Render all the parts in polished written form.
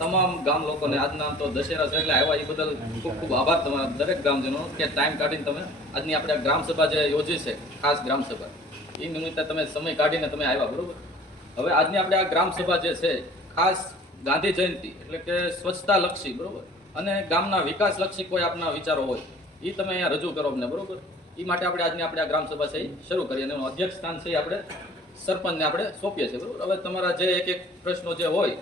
તમામ ગામ લોકોને આજના આમ તો દશેરા છે એટલે આવ્યા એ બદલ ખૂબ ખૂબ આભાર તમારા દરેક ગ્રામજનો કે ટાઈમ કાઢીને તમે આજની આપણે ગ્રામસભા જે યોજી છે ખાસ ગ્રામસભા એ નિમિત્તે તમે સમય કાઢીને તમે આવ્યા બરોબર. હવે આજની આપણે આ ગ્રામસભા જે છે ખાસ ગાંધી જયંતિ એટલે કે સ્વચ્છતા લક્ષી બરોબર અને ગામના વિકાસ લક્ષી કોઈ આપના વિચારો હોય એ તમે અહીંયા રજૂ કરો અમને બરોબર. એ માટે આપણે આજની આપણે આ ગ્રામસભા છે એ શરૂ કરીએ અને એનું અધ્યક્ષ સ્થાન છે એ આપણે સરપંચને આપણે સોંપીએ છીએ બરોબર. હવે તમારા જે એક એક પ્રશ્નો જે હોય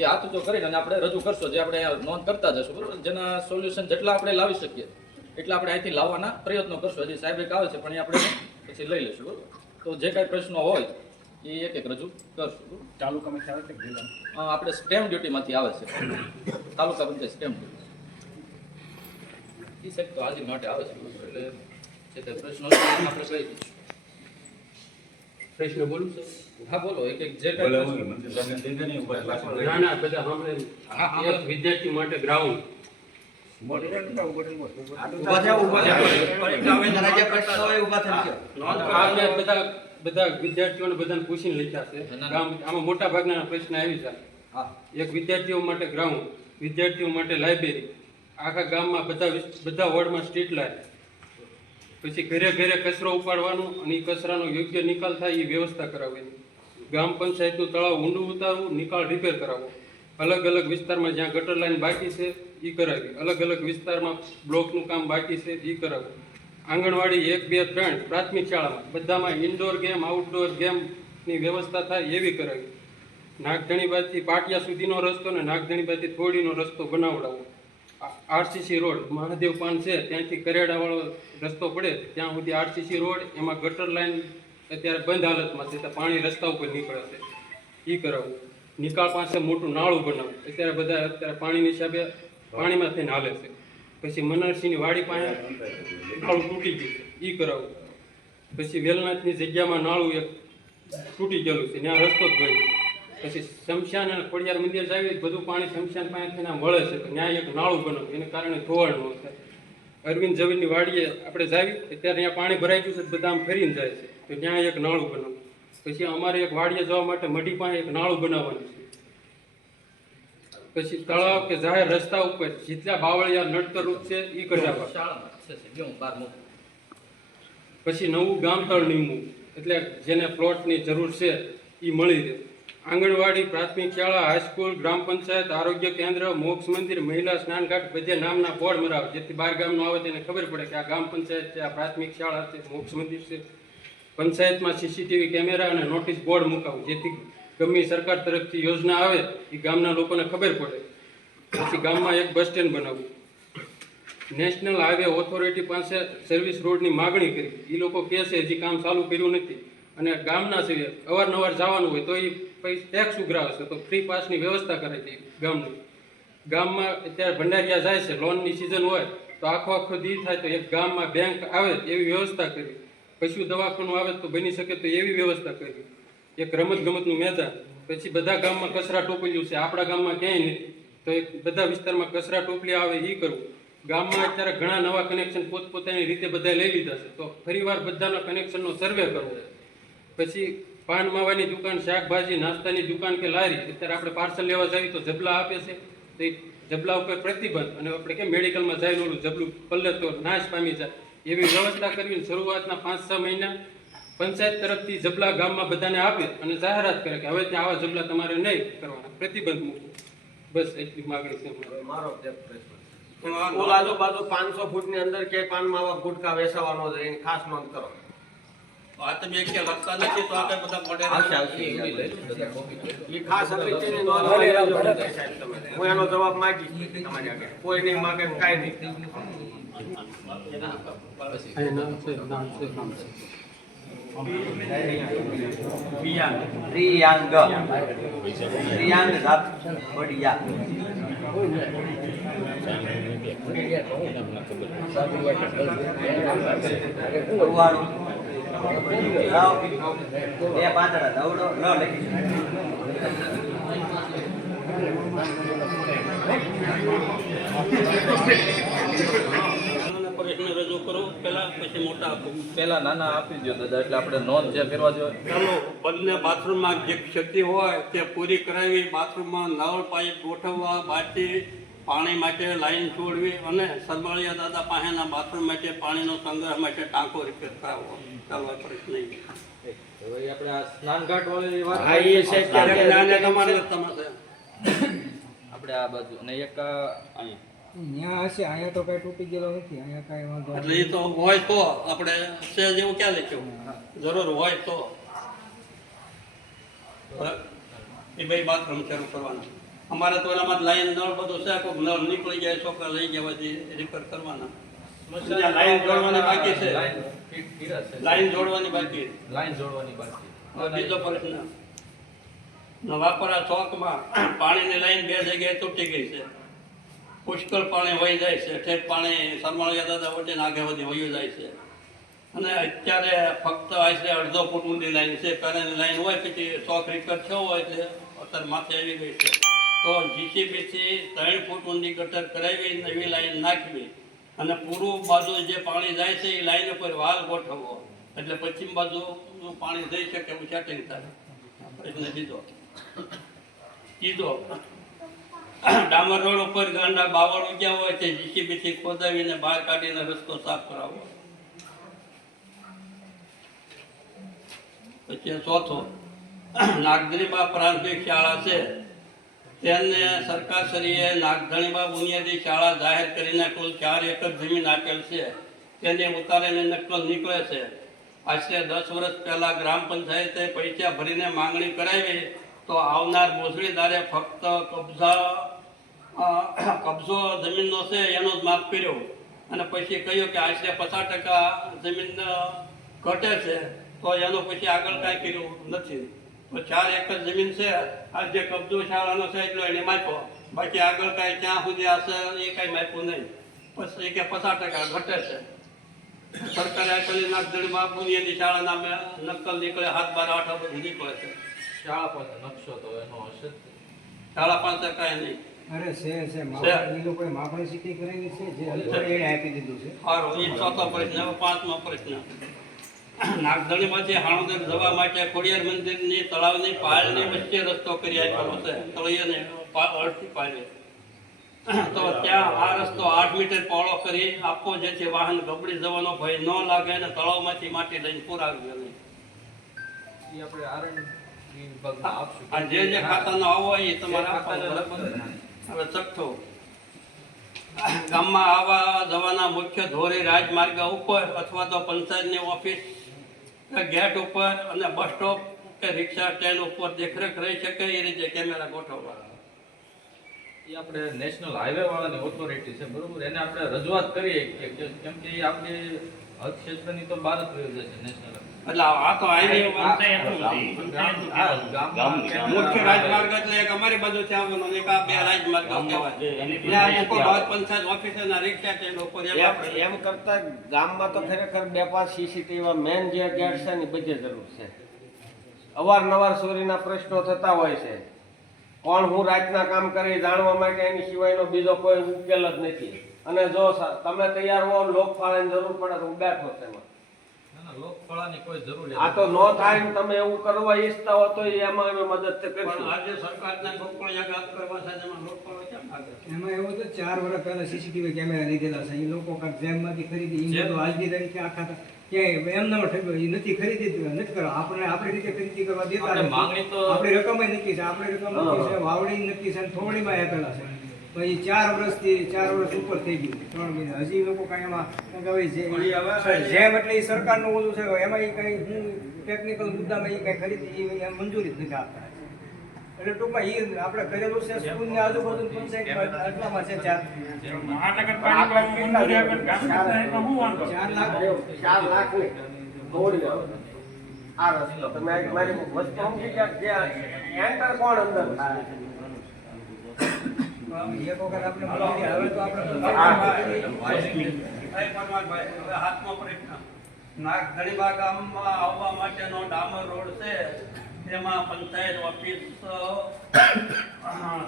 એ હાથ ઊંચો કરીને અને આપણે રજૂ કરશો જે આપણે અહીંયા નોંધ કરતા જશું બરોબર. જેના સોલ્યુશન જેટલા આપણે લાવી શકીએ એટલા આપણે અહીંથી લાવવાના પ્રયત્નો કરશું. હજી સાહેબ એક આવે છે પણ એ આપણે પછી લઈ લઈશું બરોબર. તો જે કાંઈ પ્રશ્નો હોય એ એક એક રજૂ કરશું. તાલુકામાંથી આવે છે જિલ્લા આપણે સ્ટેમ્પ ડ્યુટીમાંથી આવે છે તાલુકા પંચાયત સ્ટેમ્પ ડ્યુટી એ સાહેબ તો હાજર માટે આવે છે એટલે જે તે પ્રશ્નો આપણે કહી દઈશું. પ્રશ્ન બોલું સર? હા બોલો એક એક જે કાંઈ પ્રશ્નો. ના ના બધા સાંભળે. એક વિદ્યાર્થી માટે ગ્રાઉન્ડ બધા વિદ્યાર્થીઓને બધાને પૂછીને લખ્યા છે. ગામ આમાં મોટા ભાગના પ્રશ્ન આવી છે. એક વિદ્યાર્થીઓ માટે ગ્રાઉન્ડ, વિદ્યાર્થીઓ માટે લાઇબ્રેરી, આખા ગામમાં બધા વોર્ડમાં સ્ટ્રીટ લાઇટ, પછી ઘરે ઘરે કચરો ઉપાડવાનું અને એ કચરાનો યોગ્ય નિકાલ થાય એ વ્યવસ્થા કરાવવાની, ગ્રામ પંચાયતનું તળાવ ઊંડું ઉતારવું, નિકાલ રિપેર કરાવવો, અલગ અલગ વિસ્તારમાં જ્યાં ગટર લાઈન બાકી છે એ કરાવી, અલગ અલગ વિસ્તારમાં બ્લોકનું કામ બાકી છે એ કરાવવું, આંગણવાડી 1, 2, 3 પ્રાથમિક શાળામાં બધામાં ઇન્ડોર ગેમ આઉટડોર ગેમની વ્યવસ્થા થાય એવી કરાવી, નાગધણીબાદથી પાટિયા સુધીનો રસ્તો ને નાગધણીબાદથી થોડીનો રસ્તો બનાવડાવવો, આરસીસી રોડ મહાદેવ પાન છે ત્યાંથી કરેડાવાળો રસ્તો પડે ત્યાં સુધી આરસીસી રોડ, એમાં ગટર લાઈન અત્યારે બંધ હાલતમાં છે તો પાણી રસ્તા ઉપર નીકળે છે એ કરાવવું, નિકાળ પાસે મોટું નાળું બનાવવું, અત્યારે પાણીની હિસાબે પાણીમાં થઈને હાલે છે, પછી મનરસિંહની વાડી પાસે નાળું તૂટી ગયું છે એ કરાવવું, પછી વેલનાથની જગ્યામાં નાળું એક તૂટી ગયેલું છે ત્યાં રસ્તો જ ગયો છે, પછી શમશાન અને ખોડિયાર મંદિર જાવી બધું પાણી શમશાન પાસેથી મળે છે તો ત્યાં એક નાળું બનાવવું એને કારણે ધોવાણ ન થાય, અરવિંદ ઝવેરની વાડીએ આપણે જાવી અત્યારે ત્યાં પાણી ભરાઈ ગયું છે બધા આમ ફરીને જાય છે તો ત્યાં એક નાળું બનાવવું, પછી અમારે એક વાડીએ જવા માટે મઢી પાસે એક નાળું બનાવવાનું છે, પછી તળાવ કે જાહેર રસ્તા ઉપર જેટલા બાવળિયા નડતર રૂપ છે એ કઢાવવા, પછી નવું ગામતળ નીમવું એટલે જેને પ્લોટની જરૂર છે એ મળી રહે, આંગણવાડી, પ્રાથમિક શાળા, હાઈસ્કૂલ, ગ્રામ પંચાયત, આરોગ્ય કેન્દ્ર, મોક્ષ મંદિર, મહિલા સ્નાનઘાટ બધે નામના બોર્ડ મરાવે જેથી બહાર ગામનો આવે તેને ખબર પડે કે આ ગ્રામ પંચાયત છે, આ પ્રાથમિક શાળા છે, મોક્ષ મંદિર છે, પંચાયતમાં સીસીટીવી કેમેરા અને નોટિસ બોર્ડ મુકાવું જેથી ગમે સરકાર તરફથી યોજના આવે એ ગામના લોકોને ખબર પડે, પછી ગામમાં એક બસ સ્ટેન્ડ બનાવવું, નેશનલ હાઈવે ઓથોરિટી પાસે સર્વિસ રોડની માગણી કરી એ લોકો કહે છે હજી કામ ચાલુ કર્યું નથી અને ગામના છે અવારનવાર જવાનું હોય તો એ ટેક્સ ઉઘરાવે છે તો ફ્રી પાસની વ્યવસ્થા કરે છે ગામમાં અત્યારે ભંડારિયા જાય છે લોનની સિઝન હોય તો આખો દી થાય તો એક ગામમાં બેંક આવે એવી વ્યવસ્થા કરવી, પશુ દવાખાનું આવે તો બની શકે તો એવી વ્યવસ્થા કરવી, એક રમત ગમતનું મેદાન, પછી બધા ગામમાં કચરા ટોપલીઓ છે આપણા ગામમાં ક્યાંય નથી તો એક બધા વિસ્તારમાં કચરા ટોપલી આવે એ કરવું, ગામમાં અત્યારે ઘણા નવા કનેક્શન પોતપોતાની રીતે બધા લઈ લીધા છે તો ફરીવાર બધાના કનેક્શનનો સર્વે કરવો, પછી પાન માવાની દુકાન, શાકભાજી, નાસ્તાની દુકાન કે લારી અત્યારે આપણે પાર્સલ લેવા જઈએ તો જબલા આપે છે તો એ જબલા ઉપર પ્રતિબંધ અને આપણે કેમ મેડિકલમાં જઈને ઓલું જબલું પલ્લે તો નાશ પામી જાય એવી વ્યવસ્થા કરવી, શરૂઆતના 5-6 મહિના પંચાયત તરફથી જબલા ગામમાં બધાને આપે અને જાહેરાત કરે કે હવે ત્યાં આવા જબલા તમારે નહીં કરવાના, પ્રતિબંધ મૂકવો, બસ એટલી માગણી છે મારો સ્કૂલ આજુબાજુ 500 ફૂટની અંદર કે પાન માવા ગુટકા વેચાવાનો છે એની ખાસ માંગ કરો. આ તમે કે લખતા નથી તો આ કઈ બધા મોડેલ એ ખાસ અગત્યની નોંધ લઈ લેજો સાહેબ તમે. હું એનો જવાબ માંગીશ તમારી આગળ. કોઈ નહીં માંગે કાંઈ નહીં. પ્રિયાંગ બઢિયા બે પાંદડા દવડો ન લખી પ્રશ્ન રજૂ કરો પહેલા પછી મોટા આપું. પહેલા નાના આપી દો દાદા, એટલે આપણે નોંધ જે કરવા જોઈએ. ચાલો બંને બાથરૂમમાં જે ક્ષતિ હોય તે પૂરી કરાવી, બાથરૂમમાં નળ પાઇપ ગોઠવવા, બાટી પાણી માટે લાઈન છોડવી અને સરમાળિયા દાદા પાસેના બાથરૂમ માટે પાણીનો સંગ્રહ માટે ટાંકો રિપેર કરાવવો. ચાલો આ પ્રશ્ન નહીં. હવે આપણે આ સ્નાનઘાટ વાળી વાત હા, એ છે કે તમારે તમારે આપણે આ બાજુ અને એક અહીંયા. ત્યાં હશે, અહીંયા તો કઈ તૂટી ગયેલો નથી, અહીંયા કઈ વાંધો એટલે એ તો હોય તો આપણે સહેજ એવું ક્યાં લખ્યું, જરૂર હોય તો એ બે બાથરૂમ શરૂ કરવાના. અમારે તો એનામાં લાઈન નળ બધું છે, કોઈક નળ નીકળી જાય, છોકરા લઈ ગયા પછી રિપેર કરવાના. લાઈન જોડવાની બાકી છે, લાઈન જોડવાની બાકી. લાઈન જોડવાની બાકી. બીજો પ્રશ્ન, વાપરા ચોકમાં પાણીની લાઈન બે જગ્યાએ તૂટી ગઈ છે. પુષ્કળ પાણી વહી જાય છે, ઠેઠ પાણી સરમાળિયા દાદા વચ્ચે આગે વધી વહ્યું જાય છે. અને અત્યારે ફક્ત આશરે 1.5 ફૂટ ઊંડી લાઈન છે. પહેલાની લાઈન હોય પછી ચોક રિપેર થયો હોય એટલે અત્યારે માથે આવી ગઈ છે. તો જીસીબીથી 3 ફૂટ ઊંડી ગટર કરાવી નવી લાઈન નાખવી અને પૂર્વ બાજુ જે પાણી જાય છે એ લાઈન ઉપર વાલ ગોઠવવો, એટલે પશ્ચિમ બાજુ પાણી જઈ શકે એવું સેટિંગ થાય. પ્રશ્ન કીધો ડામર રોડ ઉપર ગાંડા બાવળ ઉગ્યા હોય છે, જીસીબીથી ખોદાવીને બહાર કાઢીને રસ્તો સાફ કરાવવો. પછી ચોથો, નાગધણીબા પ્રાથમિક શાળા છે તેને સરકારશ્રીએ નાગધણીબા બુનિયાદી શાળા જાહેર કરીને કુલ 4 એકર જમીન આપેલ છે. તેને ઉતારીને નકલ નીકળે છે. આશરે 10 વર્ષ પહેલા ગ્રામ પંચાયતે પૈસા ભરીને માંગણી કરાવી તો આવનાર મોસળીદારે ફક્ત કબજો જમીનનો છે એનો જ માફ કર્યો અને પછી કહ્યું કે આશરે 50% જમીન ઘટે છે, તો એનો પછી આગળ કાંઈ કર્યું નથી. તો 4 એકર જમીન છે, આ જે કબજો શાળાનો છે એટલો એને માપ્યો, બાકી આગળ કાંઈ ક્યાં સુધી હશે એ કાંઈ માપ્યું નહીં. પછી કે 50% ઘટે છે. સરકારે આપેલી નાગધણીબા બુનિયાદી શાળા નામે નકલ નીકળે, 7, 12, 8 બધું નીકળે છે. શાળા પાસે નકશો તો એનો હશે જ. શાળા પાસે કાંઈ નહીં. અરે છે એ લોકોએ માપણી સીટી કરેલી છે, જે એને આપી દીધું છે. સારું, એ ચોથો પ્રશ્ન. હવે 5મો પ્રશ્ન, નાગધણીમાંથી હાણોદર જવા માટે ખોડિયાર મંદિરની તળાવની પાળની વચ્ચે રસ્તો કરી આપેલો છે, તળિયાને અડધી પાળે. તો ત્યાં આ રસ્તો 8 મીટર પહોળો કરી આપવો, જેથી વાહન ગબડી જવાનો ભય ન લાગે અને તળાવમાંથી માટી લઈને પુરાવી નહીં. એ આપણે આરએનબી વિભાગમાં આપશું. આ જે ખાતાનો આવો એ તમારે આપવાનો. હવે છઠ્ઠો, ગામમાં આવવા જવાના મુખ્ય ધોરી રાજમાર્ગ ઉપર અથવા તો પંચાયતની ઓફિસ કે ગેટ ઉપર અને બસ સ્ટોપ કે રિક્ષા સ્ટેન્ડ ઉપર દેખરેખ રહી શકે એ રીતે કેમેરા ગોઠવવા. એ આપણે નેશનલ હાઈવે વાળાની ઓથોરિટી છે, બરોબર, એને આપણે રજૂઆત કરીએ કેમ કે એ આપણી હદ ક્ષેત્રની તો બહાર જ વહી જશે નેશનલ. એટલે આ તો આઈની મુખ્ય રાજમાર્ગ એટલે એક અમારી બાજુથી આવવાનો અને એક આ 2 રાજમાર્ગ કહેવાય. પંચાયત ઓફિસ અને રિક્ષા સ્ટેન્ડ ઉપર એમ કરતા ગામમાં તો ખરેખર 2-5 સીસીટીવી મેન જે ગેટ છે ને બધી જરૂર છે. અવારનવાર ચોરીના પ્રશ્નો થતા હોય છે. કોણ હું રાતના કામ કરી જાણવા માટે એની સિવાયનો બીજો કોઈ ઉકેલ જ નથી. અને જો તમે તૈયાર હો, લોકફાળાની જરૂર પડે તો હું બેઠો છે એમાં. લોકફળાની કોઈ જરૂર આ તો નો થાય ને તમે એવું કરવા ઈચ્છતા હો તો એમાં અમે મદદ પણ કરીશું. આજે સરકારના લોકફળ યાદ કરવા છે એમાં લોકફળ કેમ આગળ? એમાં એવું તો 4 વર્ષ પહેલા સીસીટીવી કેમેરા લીધેલા છે. એ લોકો કાંઈક જેમમાંથી ખરીદી એ બધું આજની તારીખે આખા ક્યાંય એમ ન ઠગ્યો, એ નથી ખરીદી નથી કરવા. આપણે આપણી રીતે ખરીદી કરવા દેતા આપણે નથી. માંગણી તો આપણી રકમ નક્કી છે, આપણી રકમ નક્કી છે, વાવડી નક્કી છે અને થોડીમાં આપેલા છે. તો એ 4 વર્ષ ઉપર થઈ ગયું, 3 મહિના હજી લોકો કાંઈ એમાં જેમ એટલે એ સરકારનું ઓલું છે એમાં એ કંઈ હું ટેકનિકલ મુદ્દામાં એ કંઈ ખરીદી એ મંજૂરી જ નથી આપતા. એટલે ટૂંકમાં એ આપણે કરેલું છે સ્કૂલની આજુબાજુ પંચાયત આટલામાં છે 4 લાખ નહીં. થોડી આ રસ્તો તમે મારી વસ્તુ સમજી ગયા કે એન્ટર કોણ અંદર થાય. એક વખત આપણે મંજૂરી આવે તો આપણે હાથમાં પ્રશ્ન, નાગધણીબા ગામમાં આવવા માટેનો ડામર રોડ છે, તેમાં પંચાયત ઓફિસ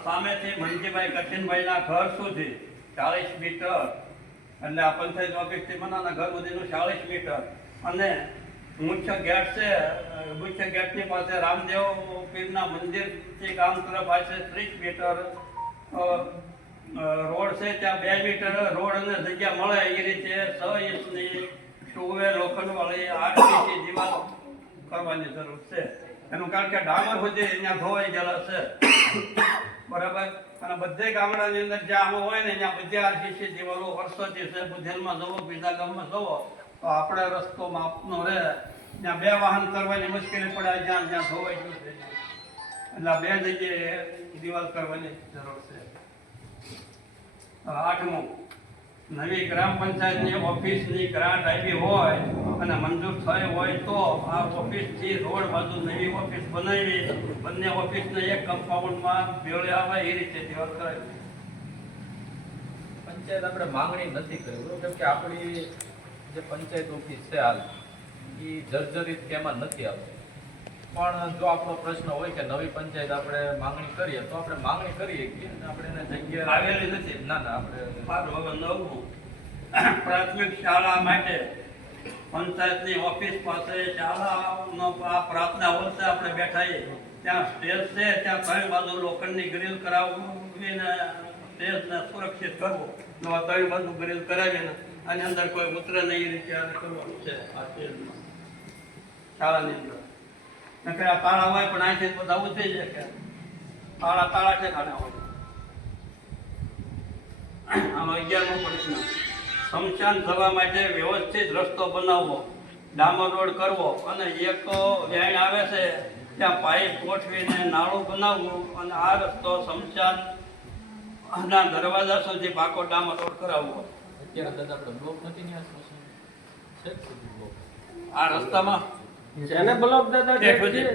સામેથી મનજીભાઈ કઠિનભાઈના ઘર સુધી 40 મીટર એટલે આ પંચાયત ઓફિસથી મનાના ઘર સુધીનું 40 મીટર અને મુખ્ય ગેટ છે, મુખ્ય ગેટની પાસે રામદેવ પીરના મંદિરથી ગામ તરફ આશરે 30 મીટર રોડ છે, ત્યાં 2 મીટર રોડ અને જગ્યા મળે એ રીતે 6 ઇંચની ટુવે લોખંડવાળી આરસીસી દિવાલ કરવાની જરૂર છે. એનું કારણ કે ડામર સુધી અહીંયા ધોવાઈ ગયેલા છે, બરાબર. અને બધે ગામડાની અંદર જ્યાં આમાં હોય ને ત્યાં બધી આરસીસી દિવાલો વર્ષોથી છે. બુધેલમાં જવો, બીજા ગામમાં જવો તો આપણે રસ્તો માપનો રહે, ત્યાં 2 વાહન કરવાની મુશ્કેલી પડે, જ્યાં જ્યાં ધોવાઈ ગયું છે એટલે 2 જગ્યાએ દિવાલ કરવાની જરૂર છે. 8મું, નવી ગ્રામ પંચાયતની ઓફિસની ગ્રાન્ટ આવી હોય અને મંજૂર થઈ હોય તો આ ઓફિસથી રોડ બાજુ નવી ઓફિસ બનાવી બંને ઓફિસને એક કમ્પાઉન્ડમાં ભેળે આવે એ રીતે દિવાલ કરાવી. પંચાયત આપણે માંગણી નથી કરી, બરોબર, કેમ કે આપણી જે પંચાયત ઓફિસ છે હાલ એ જર્જરિત કે એમાં નથી આવતી. પણ જો આપણો પ્રશ્ન હોય કે નવી પંચાયત આપણે માંગણી કરીએ તો આપણે માંગણી કરીએ કે આપણે એને જગ્યા આવેલી નથી. ના ના આપણે સારું, હવે 9મું, પ્રાથમિક શાળા માટે પંચાયતની ઓફિસ પાસે શાળાનો આ પ્રાર્થના હોલ છે, આપણે બેઠા છીએ ત્યાં સ્ટેજ છે, ત્યાં 3 બાજુ લોખંડની ગ્રીલ કરાવવી ને સ્ટેજને સુરક્ષિત કરવું. 3 બાજુ ગ્રીલ કરાવીને આની અંદર કોઈ ઉતરે નહીં એ રીતે આને કરવાનું છે આ સ્ટેજમાં શાળાની અંદર. નકર આ તાળા હોય પણ અહીંથી બધા ઉતરી જાય કે તાળા છે ખાને હોય. આનો 11મો પ્રશ્ન, સ્મશાન જવા માટે વ્યવસ્થિત રસ્તો બનાવવો, ડામર રોડ કરવો અને એક વ્યાણ આવે છે ત્યાં પાઇપ ગોઠવીને નાળું બનાવવું અને આ રસ્તો સ્મશાનના દરવાજા સુધી પાકો ડામર રોડ કરાવવો. અત્યારે દાદા આપણે બ્લોક નથી ને આ સ્મશાન છે જ સુધી બ્લોક આ રસ્તામાં જેને બ્લોક દાદા ઠેક સુધી.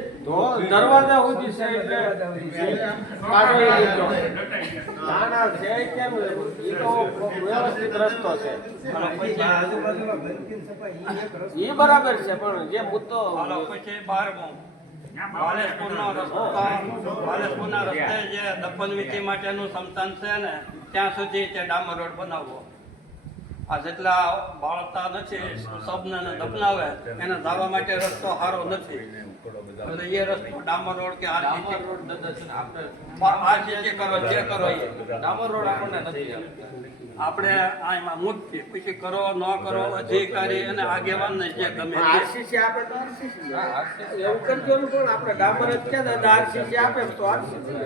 દરવાજા સુધી છે એટલે કાઢો એ લીધો. ના ના છે કેમ એ તો વ્યવસ્થિત રસ્તો છે આજુબાજુમાં ગંદકી ને સફાઈ ઈ એક રસ્તો. એ બરાબર છે પણ જે મુદ્દો હાલો પછી 12મો, વાલેસપુરના રસ્તે જે દફન વિધિ માટેનું સમતાન છે ને ત્યાં સુધી તે ડામર રોડ બનાવવો. આ જેટલા બાળતા નથી સબને દફનાવે એને જવા માટે રસ્તો સારો નથી એટલે એ રસ્તો ડામર રોડ કે ડામર રોડ દાદા છે ને આપણે આરસીસી કરો જે કરો એ ડામર રોડ આપણને નથી આપણે આમાં મુક્તિ પછી કરો ન કરો અધિકારી અને આગેવાનને જે ગમે તે. આરસીસી આપે તો આરસીસી એવું કરજો ને પણ આપણે ડામર જ ક્યાં દાદા આરસીસી આપે તો આરસીસી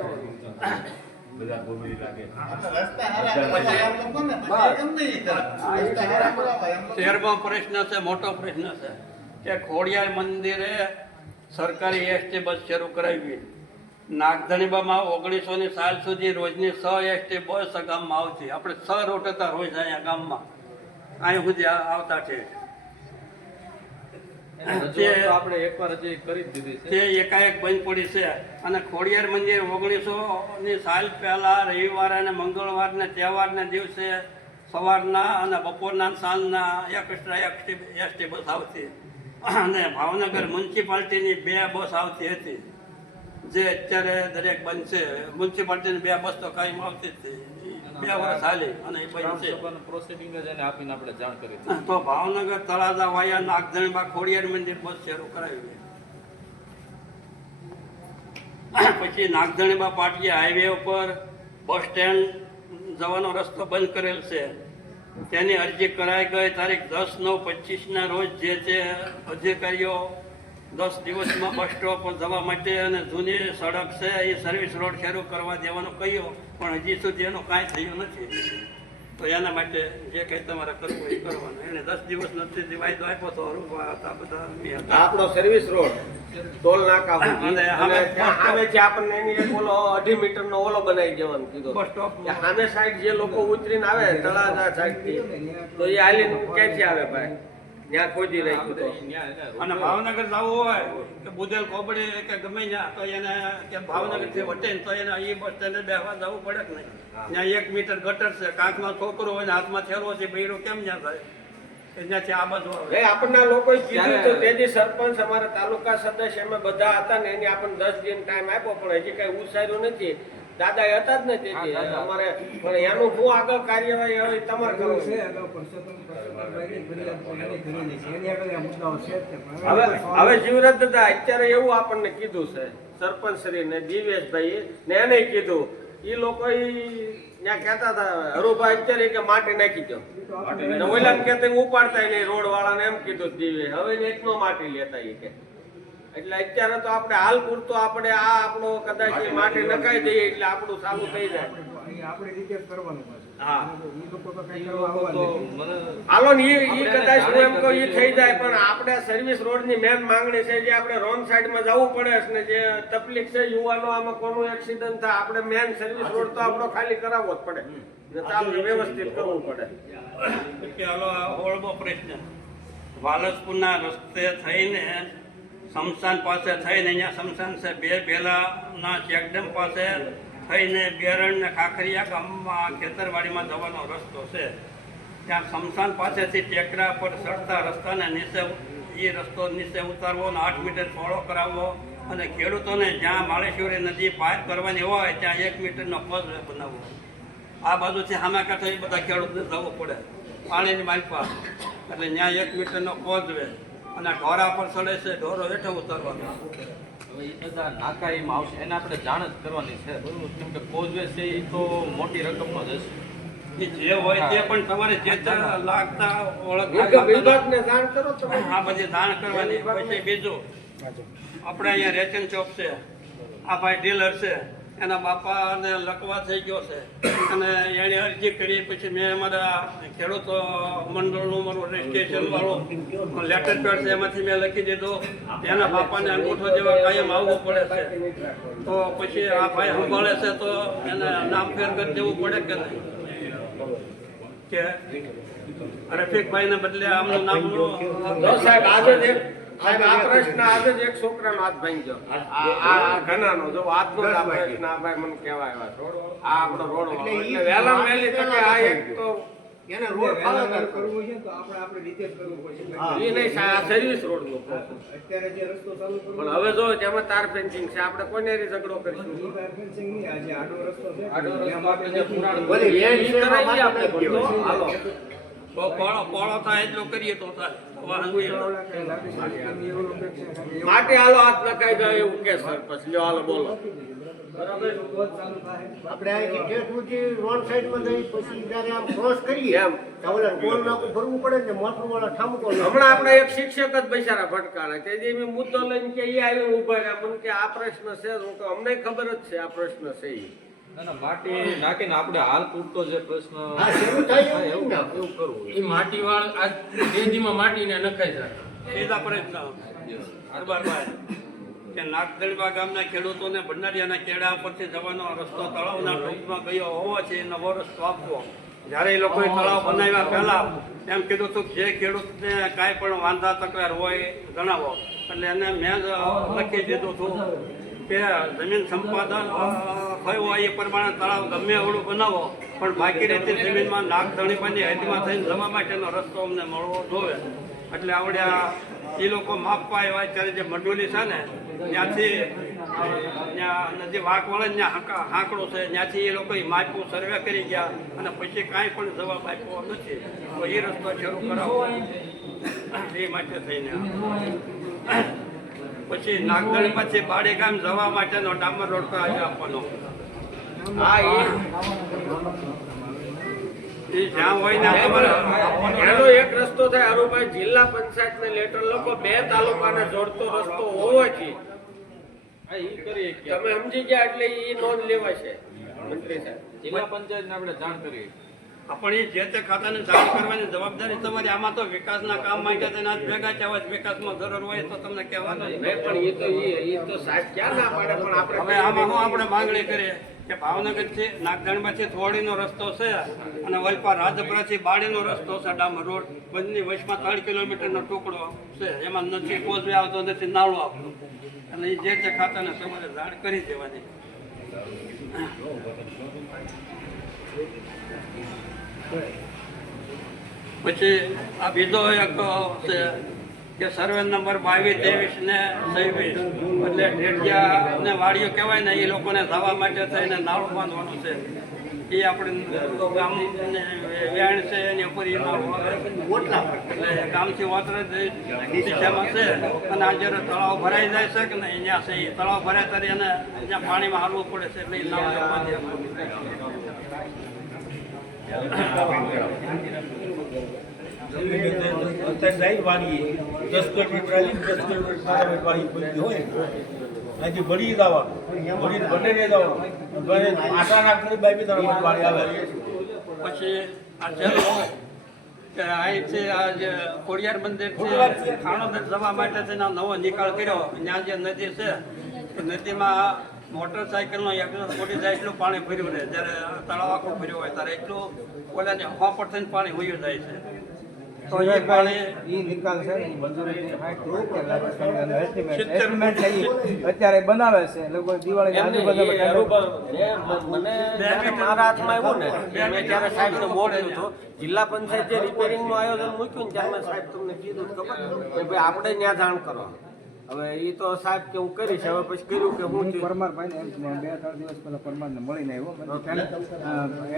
શહેરમાં પ્રશ્ન છે, મોટો પ્રશ્ન છે કે ખોડિયાર મંદિરે સરકારી એસટી બસ શરૂ કરાવી. નાગધણીબામાં 1900ની સાલ સુધી રોજની 6 એસટી બસ ગામમાં આવતી. આપણે 6 રૂટ હતા રોજ અહીંયા ગામમાં, અહીં સુધી આવતા છે. રજૂઆત તો આપણે એકવાર હજી કરી જ દીધી છે. તે એકાએક બંધ પડી છે અને ખોડિયાર મંદિર 1900ની સાલ પહેલા રવિવારે અને મંગળવારને તહેવારને દિવસે સવારના અને બપોરના સાંજના એક્સ્ટ્રા એસટી બસ આવતી અને ભાવનગર મ્યુનિસિપાલિટીની 2 બસ આવતી હતી જે અત્યારે દરેક બંધ છે. મ્યુનિસિપાલિટીની 2 બસ તો કાયમ આવતી જ હતી, 2 વર્ષ હાલી અને એ બંધ છે. ગ્રામસભાનું પ્રોસિડિંગ જ એને આપીને આપણે જાણ કરી દીધી. તો ભાવનગર તળાજા વાયા નાગધણીબા ખોડિયાર મંદિર બસ શરૂ કરાવી. પછી નાગધણીબા પાટિયા હાઈવે ઉપર બસ સ્ટેન્ડ જવાનો રસ્તો બંધ કરેલ છે. તેની અરજી કરાઈ ગઈ તારીખ 10/9/25ના રોજ. જે તે અધિકારીઓ 10 દિવસમાં બસ સ્ટોપ પર જવા માટે અને જૂની સડક છે એ સર્વિસ રોડ શરૂ કરવા દેવાનું કહ્યું પણ હજી સુધી એનું કાંઈ થયું નથી. તો એના માટે જે કંઈ તમારે કરવું એ કરવાનું. એને 10 દિવસ નથી વાયદો આપ્યો તો અરુભા હતા બધા અમે હતા. આપણો સર્વિસ રોડ ટોલ નાકા અને અને ત્યાં સામે જે આપણને એની એક ઓલો 2.5 મીટરનો ઓલો બનાવી દેવાનું કીધું. બસ સ્ટોપ કે સામે સાઈડ જે લોકો ઉતરીને આવે તળાજા સાઈડથી તો એ હાલીને ક્યાંથી આવે ભાઈ ત્યાં ખોદી રાખ્યું તો અને ભાવનગર જવું હોય કે બુધેલ કોબડી કે ગમે ત્યાં તો એને કે ભાવનગરથી વટે ને તો એને એ બસ સ્ટેન્ડે બેસવા જવું પડે કે નહીં. ત્યાં 1 મીટર ગટર છે, કાંખમાં છોકરો હોય ને હાથમાં થેલો છે, બૈરું કેમ ત્યાં થાય કે ત્યાંથી આ બાજુ આવે. એ આપણના લોકોએ કીધું તો તેથી સરપંચ અમારા તાલુકા સદસ્ય અમે બધા હતા ને એની આપણને 10 દિન ટાઈમ આપ્યો પણ હજી કઈ ઉછાર્યું નથી. દાદા એ હતા જ ને તેથી અમારે પણ એનું શું આગળ કાર્યવાહી હવે તમારે કરવું કરવું છે અગાઉ પરસોત્તમભાઈની ફરિયાદ તો એને કરેલી છે એની આગળ આ મુદ્દાઓ છે જ તે. પણ હવે કોઈ સોલ્વ હવે જીવરાજ દાદા અત્યારે એવું આપણને કીધું છે સરપંચ શ્રી ને દિવેશભાઈ ને એને કીધું એ લોકો ત્યાં કહેતા હતા હરુભાઈ અત્યારે કે માટી નાખી દો ને ઓલા કે ઉપાડતા નહીં રોડ વાળાને એમ કીધું દિવે હવે એટલો માટી લેતા એ કે એટલે અત્યારે તો આપણે હાલ પૂરતો આપણે આ આપણો કદાચ એ માટી નખાઈ દઈએ એટલે આપણું ચાલુ થઈ જાય આપણી રીતે જ કરવાનું પાછું. હા એ લોકો તો કઈ કરવા આવવા તો નથી. મને હાલો ને ઈ કદાચ હું એમ કહું ઈ થઈ જાય પણ આપણે સર્વિસ રોડ ની મેન માંગણી છે જે આપણે રોંગ સાઈડ માં જવું પડે છે ને જે તકલીફ છે યુવાનો આમાં કોનું એક્સિડન્ટ થાય આપણે મેન સર્વિસ રોડ તો આપણો ખાલી કરાવવો જ પડે ને ચાલુ વ્યવસ્થિત કરવું પડે કે હાલો આ ઓળબો પ્રશ્ન વાલસપુરના રસ્તે થઈને શમશાન પાસે થઈને અહીંયા શમશાન છે બે પહેલાના ચેકડેમ પાસે થઈને બેરણ ને ખાખરિયા ગામમાં ખેતરવાડીમાં જવાનો રસ્તો છે ત્યાં શમશાન પાસેથી ટેકરા પર ચડતા રસ્તાને નીચે એ રસ્તો નીચે ઉતારવો અને 8 મીટર પહોળો કરાવવો અને ખેડૂતોને જ્યાં માળેશ્વરી નદી પાર કરવાની હોય ત્યાં 1 મીટરનો પદ બનાવવો આ બાજુથી સામે કાંઠે એ બધા ખેડૂતને જવું પડે પાણીની માલપા એટલે ત્યાં 1 મીટરનો પદ વે અને ઢોરા પર ચડે છે ઢોરો હેઠે ઉતારવાનો હવે એ બધા નાકા એમાં આવશે એને આપણે જાણ જ કરવાની છે બરોબર કેમ કે કોઝવે છે એ તો મોટી રકમનો જ હશે એ જે હોય તે પણ તમારે જે તે લાગતા વિભાગને જાણ કરો તમે આ બધી દાન કરવાની પછી બીજું આપણે અહીંયા રેશન ચોક છે આ ભાઈ ડીલર છે એના બાપાને લકવા થઈ ગયો છે અને એણે અરજી કરી પછી મેં અમારા ખેડૂત મંડળનું મારું રજિસ્ટ્રેશન વાળું લેટર પેડ છે એમાંથી મેં લખી દીધું એના બાપાને અંગૂઠો જેવા કાયમ આવવું પડે છે તો પછી આ ભાઈ સંભાળે છે તો એને નામ ફેર કરી દેવું પડે કે નહીં કે રફીકભાઈને બદલે આમનું નામ જો સાહેબ આજે જ એક સાહેબ આ પ્રશ્ન આજે જ એક છોકરાનો હાથ ભાંગી ગયો આ ઘનાનો જો આજનો જ આ પ્રશ્ન આ ભાઈ મને કહેવા આવ્યા છો આ આપણો રોડ વાળો એટલે વહેલા વહેલી તકે આ એક તો એને રોડ ફાળો કરવું છે ને તો આપણે રીતે જ કરવું પડશે. એ નહીં સાહેબ આ સર્વિસ રોડ નો અત્યારે જે રસ્તો ચાલુ કરવો પણ હવે જો તેમાં તાર ફેન્સિંગ છે આપણે કોને રી ઝઘડો કરીશું ઈ બાર ફેન્સિંગ નહીં, આ જે આડો રસ્તો છે આડો રસ્તો એમાં આપણે જે પુરાણ બોલે એ કરાવીએ આપણે ભણતો હાલો પોળો થાય એટલું કરીએ તો થાય વાહન માટે હાલો હાથ નખાઈ જાય એવું કે સરપંચ લ્યો હાલો બોલો આપણે અહીંથી ઠેઠ સુધી રોડ સાઈડમાં જઈ પછી જ્યારે આમ ક્રોસ કરીએ એમ તો ઓલા ટોલ નાકું ભરવું પડે ને મોટરવાળા ઠામકો હમણાં આપણે એક શિક્ષક જ બૈસારા ભટકાણા તે જે મેં મુદ્દો લઈને કે એ આવીને ઉભા રહ્યા મને કે આ પ્રશ્ન છે હું કે અમને ખબર જ છે આ પ્રશ્ન છે ઈ. ના ના માટી નાખીને આપણે હાલ પૂરતો જે પ્રશ્ન હા, શરૂ થાય થાય એવું એવું એવું કરવું એ માટી વાળ આ ડેજીમાં માટીને નખાઈ જાય સીધા પ્રશ્ન હરબારભાઈ કે નાગદળવા ગામના ખેડૂતોને ભંડારીયાના કેળા પરથી જવાનો રસ્તો તળાવના ટૂંકમાં ગયો હોવાથી નવો રસ્તો આપવો જ્યારે એ લોકોએ તળાવ બનાવ્યા પહેલા એમ કીધું હતું કે જે ખેડૂતને કાંઈ પણ વાંધા તકરાર હોય જણાવો એટલે એને મેં જ લખી દીધું હતું કે જમીન સંપાદન થયું હોય એ પ્રમાણે તળાવ ગમે એવડું બનાવો પણ બાકી રહેતી જમીનમાં નાગધણીપાની હદમાં થઈને જવા માટેનો રસ્તો અમને મળવો જોવે એટલે આવડે એ લોકો માપવા આવ્યા ત્યારે જે મંડોલી છે ને ત્યાંથી ત્યાં નદી વાંકવાળા ત્યાં હાંકડો છે ત્યાંથી એ લોકોએ માપ્યું સર્વે કરી ગયા અને પછી કાંઈ પણ જવાબ આપ્યો નથી તો એ રસ્તો શરૂ કરાવો એ માટે થઈને પછી નાગદળી પછી બાડી ગામ જવા માટેનો ડામર રોડ આજે આપવાનો હા એ જ્યાં હોય ને તમારે એનો એક રસ્તો થાય હરુભાઈ જિલ્લા પંચાયતને લેટર લખો 2 તાલુકાને જોડતો રસ્તો હોવાથી હા એ કરીએ કે તમે સમજી ગયા એટલે ઈ નોંધ લેવાશે મંત્રી સાહેબ જિલ્લા પંચાયતને આપણે જાણ કરીએ પણ એ જે તે ખાતાને જાણ કરવાની જવાબદારી તમારી આમાં તો વિકાસના કામ માંગ્યા તેના જ ભેગા થયા વિકાસમાં જરૂર હોય તો તમને કહેવાનું જ નહીં. નહીં પણ ઈ તો સાહેબ ક્યાં ના પાડે પણ આપણે હવે આમાં હું આપણે માંગણી કરીએ કે ભાવનગરથી નાગધણમાંથી થોડીનો રસ્તો છે અને વલપા રાજપરાથી બાડીનો રસ્તો છે ડામર રોડ બંને વચમાં 3 કિલોમીટરનો ટુકડો છે એમાં નથી કોઝવે આવતો નથી નાળું આવતું અને એ જે તે ખાતાને તમારે જાણ કરી દેવાની પછી આ બીજો એક છે કે સર્વે નંબર 22, 23 ને 26 એટલે ઢેઢિયા ને વાડીઓ કહેવાય ને એ લોકોને જવા માટે થઈને નાળું બાંધવાનું છે. એ આપણે ગામ વેણ છે એની ઉપર એ નાળું આવે એટલે ગામથી ઓતરે દિશામાં છે. અને આ જ્યારે તળાવ ભરાઈ જાય છે કે ને અહીંયા છે એ તળાવ ભરાય ત્યારે એને અહીંયા પાણીમાં હાલવું પડે છે એટલે એ નાળું બાંધી અહીંથી ભરી જવાનું ભરી બંને નહીં જવાનું આટા નાખી બાઈ બી પાણી આવે પછી આ છેલ્લો કે અહીંથી આ જે ખોડિયાર મંદિર છે ખાણોદર જવા માટે તેનો નવો નિકાલ કર્યો. ત્યાં જે નદી છે એ નદીમાં મોટરસાઇકલનો ખોટી જાય એટલું પાણી ભર્યું રહે. જ્યારે તળાવ આખું ભર્યું હોય ત્યારે એટલું ઓલાને હોપર થઈને પાણી વયું જાય છે. તો એ પાણી ઈ નિકાલ છે ને ઈ મંજૂરી 60 રૂપિયા લાગે છે અને એસ્ટિમેટ લઈ અત્યારે બનાવે છે લોકો દિવાળી મને મારા હાથમાં આવ્યું ને મેં ત્યારે સાહેબને બોલાવ્યું હતું. જિલ્લા પંચાયતે રિપેરિંગનું આયોજન મૂક્યું ને ત્યારે મેં સાહેબ તમને કીધું ખબર કે ભાઈ આપણે ત્યાં જાણ કરો. હવે એ તો સાહેબ કે હું કરીશ. હવે પછી કર્યું કે હું પરમારભાઈ ને 2-3 દિવસ પહેલા પરમારને મળીને આવ્યો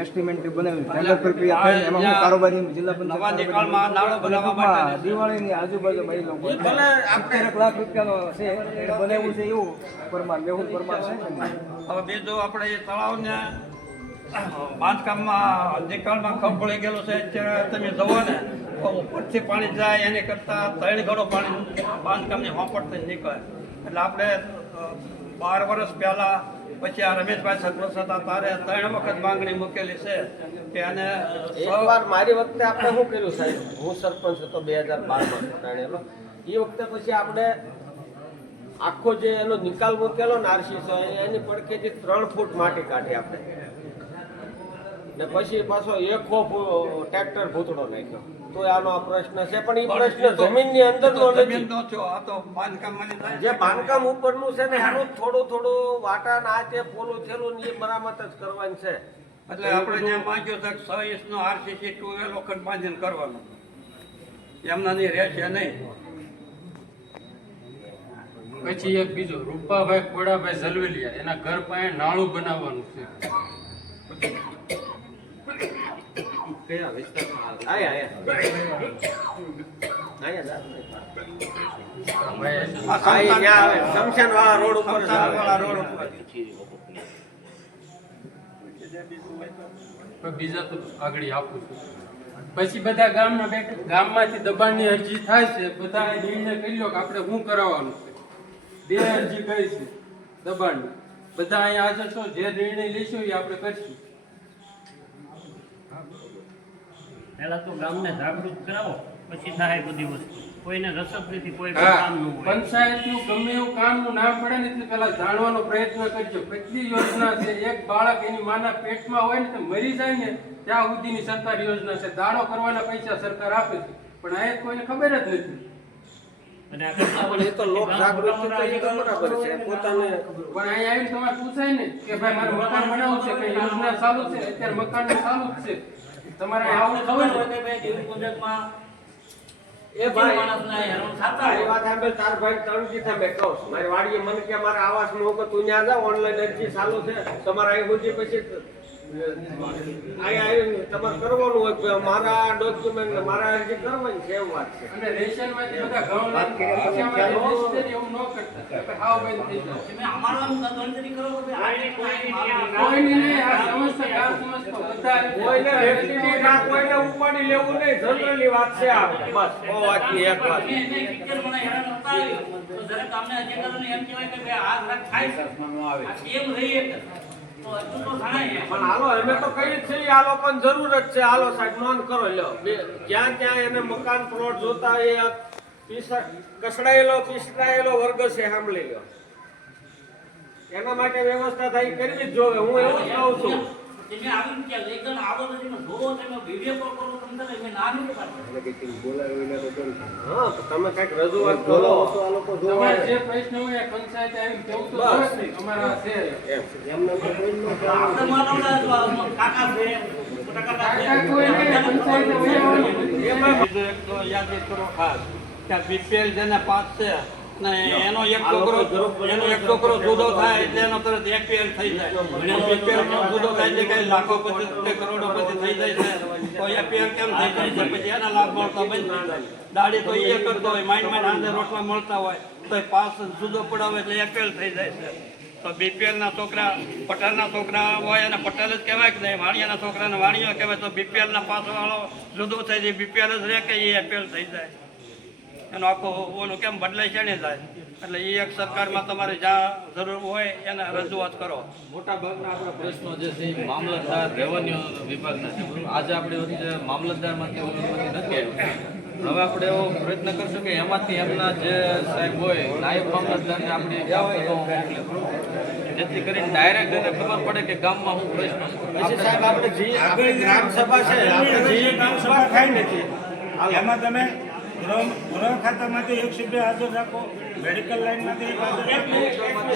એસ્ટિમેટ બનાવ્યું ટેન્ડર પ્રક્રિયા થઈ એમાં હું કારોબારી જિલ્લા નવા નિકાલમાં નાળો બનાવવા માટે દિવાળીની આજુબાજુ ભાઈ લોકો 1 લાખ રૂપિયાનો છે એ બનાવ્યું છે એવું પરમાર મેહુલ પરમાર છે ને. હવે બીજું આપણે એ તળાવને બાંધકામમાં નિકાલમાં ખબળી ગયેલું છે. અત્યારે તમે જુઓ ને તો ઉપરથી પાણી જાય એની કરતાં 3 ગણું પાણી બાંધકામની હોપટ થઈને નીકળે. એટલે આપણે 12 વર્ષ પહેલાં પછી આ રમેશભાઈ સરપંચ હતા તારે 3 વખત માંગણી મૂકેલી છે કે આને એકવાર મારી વખતે આપણે શું કર્યું સાહેબ, હું સરપંચ હતો 2012માં ચૂંટાણેલો. એ વખતે પછી આપણે આખો જે એનો નિકાલ મૂકેલો ને આરસીસો એની પડખેથી 3 ફૂટ માટી કાઢી આપણે ને પછી પાછો 1 ટ્રેક્ટર ભૂતળો નાખ્યો. તો આનો આ પ્રશ્ન છે પણ એ પ્રશ્ન જમીનની અંદરનો નથી. જમીનનો થયો. આ તો બાંધકામમાંની થાય જે બાંધકામ ઉપરનું છે ને એનું થોડું વાટા ના તે પોલું થયેલું ને એ મરામત જ કરવાની છે. એટલે આપણે જ્યાં માંગ્યો તો 6 ઇંચનો આરસીસી ટ્યુબવેલ વખત બાંધીને કરવાનું એમના ની રહે છે નહીં. પછી એક બીજું રૂપાભાઈ ખોડાભાઈ ઝલવેલિયા એના ઘર પાસે નાળું બનાવવાનું છે. કયા વિસ્તારમાં આયા શમશાનવાળા રોડ ઉપર રોડ ઉપર બીજા તો આગળ આપું છું. પછી બધા ગામમાંથી દબાણની અરજી થાય છે. બધા નિર્ણય કરી લો કે આપણે શું કરાવવાનું છે. 2 અરજી ગઈ છે દબાણની. બધા અહીંયા હાજર છો. જે નિર્ણય લઈશું એ આપણે કરશું. પહેલા તો ગામને જાગૃત કરાવો પછી થાય બધી વસ્તુ. કોઈને રસદ નથી, કોઈ હા, કામ ન હોય. પંચાયતનું ગમે એવું કામનું નામ પડે ને એટલે પેલા જાણવાનો પ્રયત્ન કરજો. કેટલી યોજના છે. એક બાળક એની માના પેટમાં હોય ને તો મરી જાય ને ત્યાં સુધીની સરકાર યોજના છે. દાડો કરવાના પૈસા સરકાર આપે છે પણ આ કોઈને ખબર જ નથી. અને આ પણ એ તો લોક જાગૃતિ તો એ તો બરાબર છે. પોતાને પણ અહીંયા આવીને તમારે પૂછાય ને કે ભાઈ મારે મકાન બનાવવું છે, કઈ યોજના ચાલુ છે. અત્યારે મકાન ચાલુ જ છે. તમારે આવું ખબર હોય કે ભાઈ દેવી પ્રોજેક્ટમાં એ ભાઈ મારી વાત સાંભળ. તાર ભાઈ 3 કીધા મેં કહું મારી વાડીએ મને કે મારા આવાસમાં હું કે તું ત્યાં જા ઓનલાઈન અરજી ચાલુ છે તમારે અહીં સુધી પછી અહીંયા આવીને તમારે કરવાનું હોય કે મારા ડોક્યુમેન્ટ મારા અરજી કરવાની છે. એવું વાત છે. અને રેશનમાંથી બધા ઘઉં લઈને પૈસામાંથી લિસ્ટ એવું ન કરતા. કે હાવ બંધ થઈ જાય. કોઈની નહીં. આ સમસ્ત ગામ સમસ્ત બધા કોઈને વ્યક્તિની ના કોઈને ઉપાડી લેવું નહીં. જનરલી વાત છે આ. બસ ઓ વાતની એક વાત. પણ હાલો અમે તો કઈ જ છે આ લોકોને જરૂર જ છે. હાલો સાહેબ નોંધ કરો લ્યો. જ્યાં ત્યાં એને મકાન પ્લોટ જોતા એ કસડાયેલો વર્ગ છે સાંભળી લ્યો. એના માટે વ્યવસ્થા થઈ કરવી જ જોવે. હું એવું જ કહું છું. હા તમે કઈક રજૂઆત કરો. તમારે જે પ્રશ્ન હોય એ પંચાયતે આવીને કેવું તો ખબર છે. અમારા છે કાકા કોઈ નહીં. પંચાયતે વહી આવવાનું. બીજું એક તો યાદ કરો ખાસ કે બીપીએલ જેને પાસ છે ને એનો એક છોકરો જુદો થાય એટલે એનો તરત એપીએલ થઈ જાય. બીપીએલ જુદો થાય એટલે કઈ લાખો પછી કે કરોડો પછી થઈ જાય છે તો એપીએલ કેમ થઈ જાય છે? પછી એના લાભ મળતા બંધ થઈ જાય. દાડી તો એ કરતો હોય, માઇન્ડ હાથે રોટલા મળતા હોય તો એ પાસ જુદો પડાવે એટલે એપીએલ થઈ જાય છે. તો બીપીએલ ના છોકરા પટેલના છોકરા હોય અને પટેલ જ કહેવાય કે નહીં, વાણિયાના છોકરાને વાણિયો કહેવાય. તો બીપીએલ ના પાસ વાળો જુદો થઈ જાય, બીપીએલ જ રહે કે એ એપીએલ થઈ જાય. એનો આખો ઓલું કેમ બદલાય છે ને જાય. એટલે એ એક સરકારમાં તમારે જ્યાં જરૂર હોય એને રજૂઆત કરો. મોટા ભાગના આપણા પ્રશ્નો જે છે એ મામલતદાર રેવન્યુ વિભાગના છે, બરોબર? આજે આપણે વચ્ચે મામલતદારમાંથી નથી આવ્યું. હવે આપણે એવો પ્રયત્ન કરશું કે એમાંથી એમના જે સાહેબ હોય નાયબ મામલતદારને આપણે ગામ સભામાં મોકલે, બરોબર? જેથી કરીને ડાયરેક્ટ એને ખબર પડે કે ગામમાં શું પ્રશ્ન છે. પછી સાહેબ આપણે જે આપણે ગ્રામ સભા છે, આપણે જે ગ્રામ સભા થાય નથી એમાં તમે ગૃહ ખાતામાંથી એક સભ્ય હાજર રાખો, મેડિકલ લાઈનમાંથી એક હાજર રાખો,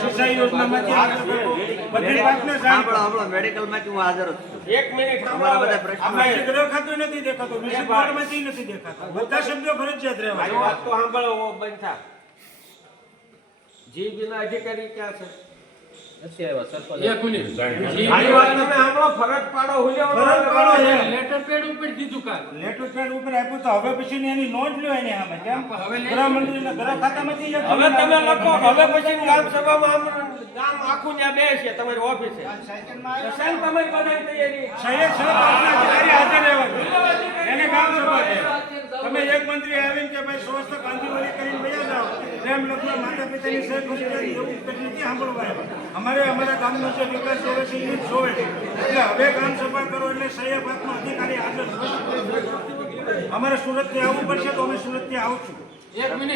સિંચાઈ યોજનામાંથી હાજર રાખો, બધી વાતને સાંભળો. મેડિકલમાંથી હું હાજર જ છું. એક મિનિટ અમારા બધા પ્રશ્નો આપણે ગૃહ ખાતું નથી દેખાતું, મ્યુનિસિપલ બોર્ડમાંથી નથી દેખાતું. બધા સભ્યો ફરજિયાત રહેવા. મારી વાત તો સાંભળો બનતા. જીબીના અધિકારી ક્યાં છે? નથી આવ્યા સરપંચ. એક મિનિટ. મારી વાત તમે સાંભળો, ફરજ પાડો ફરજ પાડો છે. લેટર પેડ ઉપર દીધું કાલ. લેટર પેડ ઉપર આપ્યું તો હવે પછીની એની નોંધ લો એની સામે. કેમ? ગૃહમંત્રીના ગૃહ ખાતામાંથી એક હવે તમે લખો, હવે પછી ગ્રામ સભામાં ગામ આખું ત્યાં બેસે તમારી ઓફિસે. સાહેબ તમારી બધાની તૈયારી. સહી અધિકારી હાજર રહેવા જોઈએ. એને ગામ સભા છે. તમે એક મંત્રી આવીને કે ભાઈ સ્વસ્થ કાંતિવલી કરીને બેસી જાઓ, પ્રેમ લખવા માતા પિતાની સહી ખુશી કરી એવું કંઈ નથી સાંભળવા આવ્યા. અમારે અમારા ગામનો જે વિકાસ જોવે છે એ જ જોવે છે. એટલે હવે ગામ સભા કરો એટલે સહી ભાગમાં અધિકારી હાજર થશે. અમારે સુરતથી આવવું પડશે તો અમે સુરતથી આવું છું.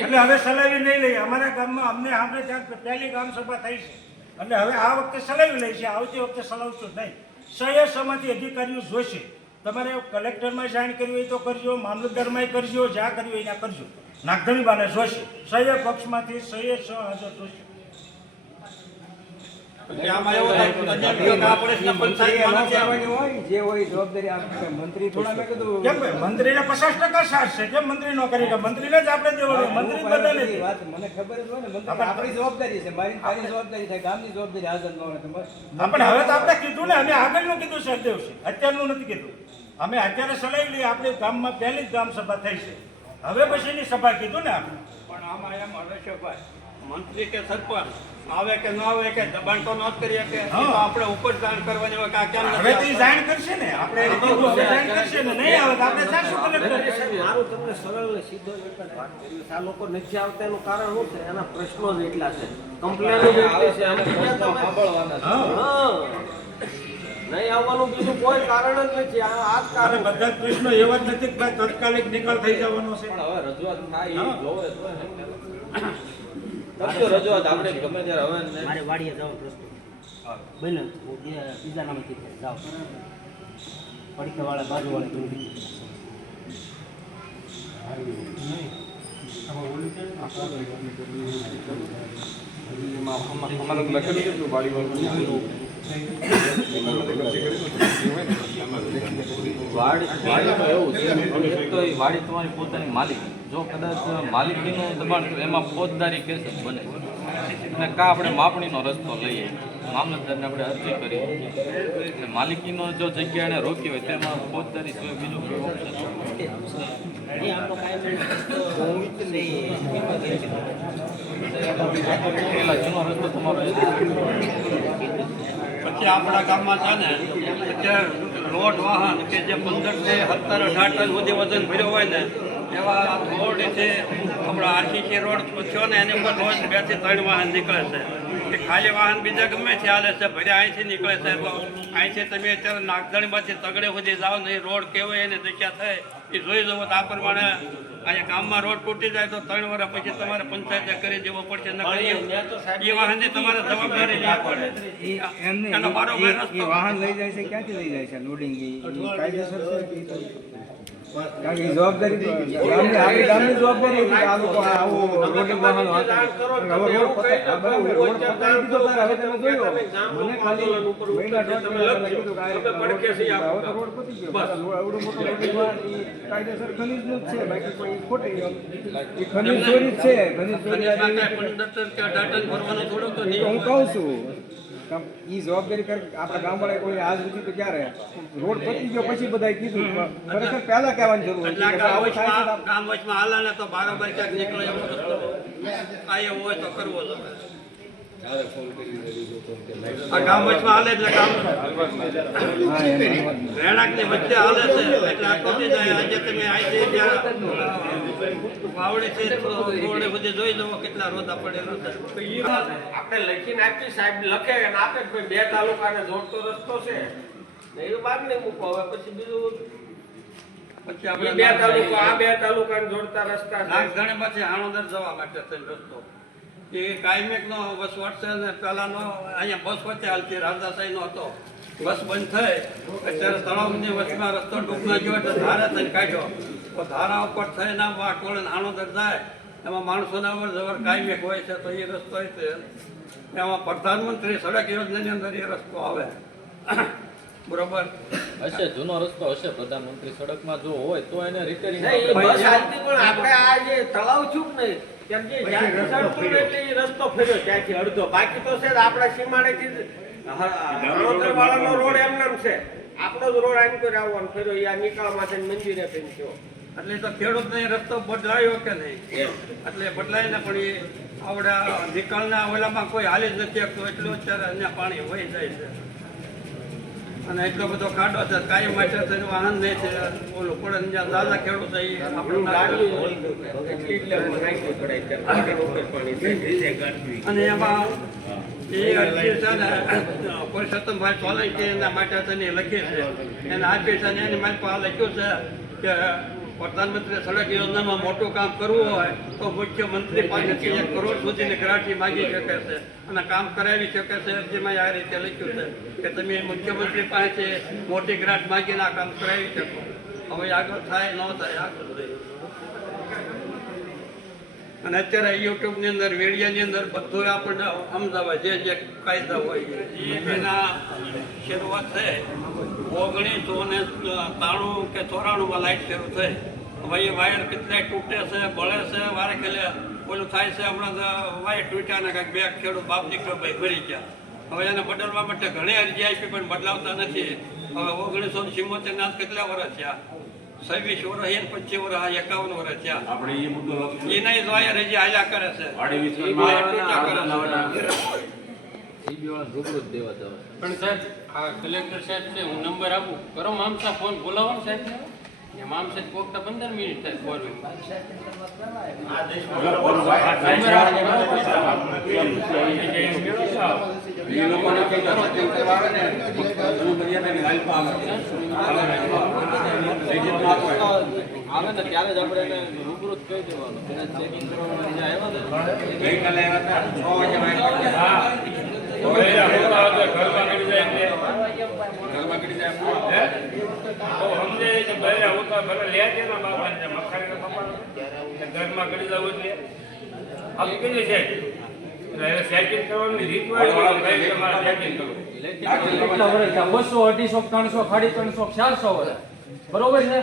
એટલે હવે સલાવી નહીં લઈએ. અમારા ગામમાં અમને આપણે ત્યાં પહેલી ગામ સભા થઈ છે એટલે હવે આ વખતે સલાવી લઈ છે, આવતી વખતે સલાવશું નહીં. સહી સમાથી અધિકારીઓ જોશે. તમારે કલેક્ટરમાં જાણ કરવી હોય તો કરજો, મામલતદારમાં કરજો, જ્યાં કરવી હોય ત્યાં કરજો. નાગધણી બાને જોશે. સહી પક્ષમાંથી સહી હાજર જોશે. પછી આમાં એવું થાય કે આ પ્રશ્ન પંચાયતમાં નથી આવે. જે હોય જવાબદારી આપે મંત્રી થોડા મેં કીધું કેમ ભાઈ મંત્રીને 50% સાથ છે. કેમ મંત્રી નો કરી? મંત્રીને જ આપણે દેવાનું. મંત્રી જ બધા નથી. વાત મને ખબર જ હોય ને મંત્રી આપણી જવાબદારી છે, તારી જવાબદારી છે, ગામની જવાબદારી હાજર ન હોય આપણે હવે તો આપણે કીધું ને, અમે આગળનું કીધું સરદેવસિંહ, અત્યારનું નથી કીધું. અમે અત્યારે સલાહી લઈએ. આપણે ગામમાં પહેલી જ ગ્રામ સભા થઈ છે, હવે પછીની સભા કીધું ને આપણે. પણ આમાં એમ હરેશભાઈ, મંત્રી કે સરપંચ આવે કે ન આવે કે દબાણ તો ન જ કરીએ કે આપણે ઉપર જાણ કરવાની હોય કે આ કેમ હવે તો નથી ઈ જાણ કરશે ને. આપણે કીધું હવે જાણ કરશે ને. નહીં આવે તો આપણે જાશું કલેક્ટર. મારું તમને સરળ ને સીધો એક જ વાત કરી. આ લોકો નથી આવતા એનું કારણ શું છે? એના પ્રશ્નો જ એટલા છે, કમ્પ્લેનો જ એટલી છે. આમ સાંભળવાના છે. હા, નહીં આવવાનું બીજું કોઈ કારણ જ નથી. આ જ અને કારણ. બધા જ પ્રશ્નો એવા જ નથી કે ભાઈ તાત્કાલિક નિકાલ થઈ જવાનો છે. પણ હવે રજૂઆત થાય એ જોવે તો હોય ને. કરજો રજૂઆત આપણે ગમે ત્યારે હવે મારે વાડીએ જવાનો પ્રશ્ન બને હું બીજા નામથી જાઉં પડીકાવાળા બાજુવાળા વાડીનું એવું છે, એક તો એ વાડી તમારી પોતાની માલિકી. જો કદાચ માલિકીનું દબાણ થયું એમાં ફોજદારી કેસ જ બને અને કાં આપણે માપણીનો રસ્તો લઈએ, મામલતદારને આપણે અરજી કરીએ અને માલિકીનો જો જગ્યા એને રોકી હોય તેમાં ફોજદારી સિવાય બીજું કોઈ ઓપ્શન પેલા જૂનો રસ્તો તમારો એ પછી આપણા ગામમાં છે ને અત્યારે રોડ વાહન કે જે 15 થી 17 18 ટન સુધી વજન ભર્યો હોય ને એવા રોડ છે. આપણા આરસીસી રોડ પૂછ્યો ને એની ઉપર રોજ 2 થી 3 વાહન નીકળે છે. એ ખાલી વાહન બીજા ગમે છે હાલે છે, ભર્યા અહીંથી નીકળે છે. તો અહીંથી તમે અત્યારે નાગધણીમાંથી તગડે સુધી જાઓ ને એ રોડ કેવો એની જગ્યા થાય એ જોઈ જવો તો આ પ્રમાણે અહીંયા ગામમાં રોડ તૂટી જાય તો 3 વર્ષ પછી તમારે પંચાયતે કરી દેવો પડશે. એ વાહનની તમારે જવાબદારી લેવી પડે. એનો બારોબાર રસ્તો. વાહન લઈ જાય છે, ક્યાંથી લઈ જાય છે? લોડિંગ કાયદેસર છે? કારણ કે એ જવાબદારી ગામની આપણી ગામની જવાબદારી હતી કે આ લોકો આવું રોડ વાહનો હતા. હવે રોડ પતાવી દીધો ત્યારે હવે તમે જોયો મને ખાલી મહિના દોઢ મહિના પહેલા કીધું કે આ રોડ પતી ગયો. હવે તો રોડ પતી ગયો. આવડો મોટો રોડ એ કાયદેસર ખનીજનું જ છે, બાકી કોઈ ખોટી એ ખનીજ ચોરી જ છે. ખનીજ ચોરી આ કાંઈ 15 કે 18 ટન ભરવાનો થોડો તો એ હું કહું છું એ જવાબદારી આપણા ગામવાળાએ કોઈ આજ સુધી તો ક્યારે રોડ પતી ગયો પછી બધાએ કીધું ખરેખર પહેલા કહેવાની જરૂર એટલે હતી કે આ આવું થાય છે તો ગામ વચમાં હાલે ને તો બારોબાર ક્યાંક નીકળે એવો રસ્તો આ એવું હોય તો કરવો જોઈએ. આ ગામ વચમાં હાલે એટલે ગામ રહેણાંકની વચ્ચે હાલે છે એટલે આ તૂટી જાય. આજે તમે આવી ત્યાં વાવડી છે રોડે બધે જોઈ લો કેટલા રોદા પડેલા છે. આપણે લખીને આપી સાહેબ લખે અને આપે કે ભાઈ 2 તાલુકાને જોડતો રસ્તો છે ને એ બાદ નહીં મૂકો. હવે પછી બીજું પછી એ આપણે 2 તાલુકા આ 2 તાલુકાને જોડતા રસ્તા છે. નાગધણીમાંથી હાણોદર જવા માટે છે રસ્તો એ કાયમેકનો વસવાટ છે ને પહેલાંનો અહીંયા બસ વચ્ચે હાલતી રાજાશાહીનો હતો. બસ બંધ થઈ અત્યારે તળાવની વચમાં રસ્તો ડૂબના ગયો એટલે ધારે થઈને કાઢ્યો તો ધારા ઉપર થઈને આમ વાટોળે હાણોદર જાય એમાં માણસોના અવર જવર કાયમેક હોય છે તો એ રસ્તો છે એમાં પ્રધાનમંત્રી સડક યોજનાની અંદર એ રસ્તો આવે બરોબર. હશે જૂનો રસ્તો હશે પ્રધાનમંત્રી સડકમાં જો હોય તો એને રિપેરિંગ નહીં, એ બસ હાલતી પણ આપણે આ જે તળાવ છું કે નહીં ત્યાં જે જ્યાંથી ચડતું ને એટલે એ રસ્તો ફેર્યો ત્યાંથી અડધો. બાકી તો છે આપણા સીમાડેથી હળોદર વાળાનો રોડ એમને એમ છે. આપણો જ રોડ આની પર આવવાનો ફેર્યો એ આ નિકાળમાં થઈને મંદિરે થઈને થયો. એટલે તો ખેડૂતને રસ્તો બદલાયો કે નહીં એટલે બદલાય ને પણ એ આવડા નિકાલના ઓલામાં કોઈ હાલી જ નથી શકતું એટલું અત્યારે અહીંયા પાણી વહી જાય છે અને એટલો બધો ખાડો છે કાયમ માટે થઈને વાહન નહીં છે. ઓલું પડે જ્યાં દાદા ખેડૂત છે એ આપણું ગાડી એટલે નાખવી પડે ત્યારે પાણી થાય. અને એમાં એ અરજી છે ને પુરુષોત્તમભાઈ સોલંકી એના માટે થઈને લખી છે એને આપી છે અને એની મારી પાસે લખ્યું છે કે પ્રધાનમંત્રી સડક યોજનામાં મોટું કામ કરવું હોય તો મુખ્યમંત્રી પાસેથી 1 કરોડ સુધીની ગ્રાન્ટ માગી શકે છે અને કામ કરાવી શકે છે. અરજીમાં આ રીતે લખ્યું છે કે તમે મુખ્યમંત્રી પાસે મોટી ગ્રાન્ટ માગીને આ કામ કરાવી શકો. હવે આગળ થાય ન થાય આગળ થાય. અને અત્યારે યુટ્યુબની અંદર મીડિયાની અંદર બધું આપણને સમજાવે જે કાયદા હોય એના શરૂઆત થઈ 1993 કે 94 લાઇટ શરૂ થઈ. હવે એ વાયર કેટલાય તૂટે છે બળે છે વારે ખેલે ઓલું થાય છે. હમણાં વાયર તૂટ્યા ને કંઈક 2 ખેડૂત બાપ દીકરો ભાઈ ભરી ગયા. હવે એને બદલવા માટે ઘણી અરજી આપી પણ બદલાવતા નથી. હવે 1977 ના કેટલા વર્ષ થયા 26 વર્ષ 25 વર્ષ 51 વર્ષ થયા આપણે એ મુદ્દો એના જ વાયર હજી હાલ્યા કરે છે. પણ સાહેબ આ કલેક્ટર સાહેબ છે હું નંબર આપું કરો મામસા ફોન બોલાવો ને સાહેબ એ મામસા કોકતા 15 મિનિટ થાય ફોન આવે ને ત્યારે જ આપણે એને રૂબરૂ જ કહી દેવાનું એને ચેકિંગ કરવા માટે આવ્યા ને ગઈકાલે આવ્યા હતા 6 વાગે $200, 250, 300, 350, 400 વર્ષ બરોબર છે.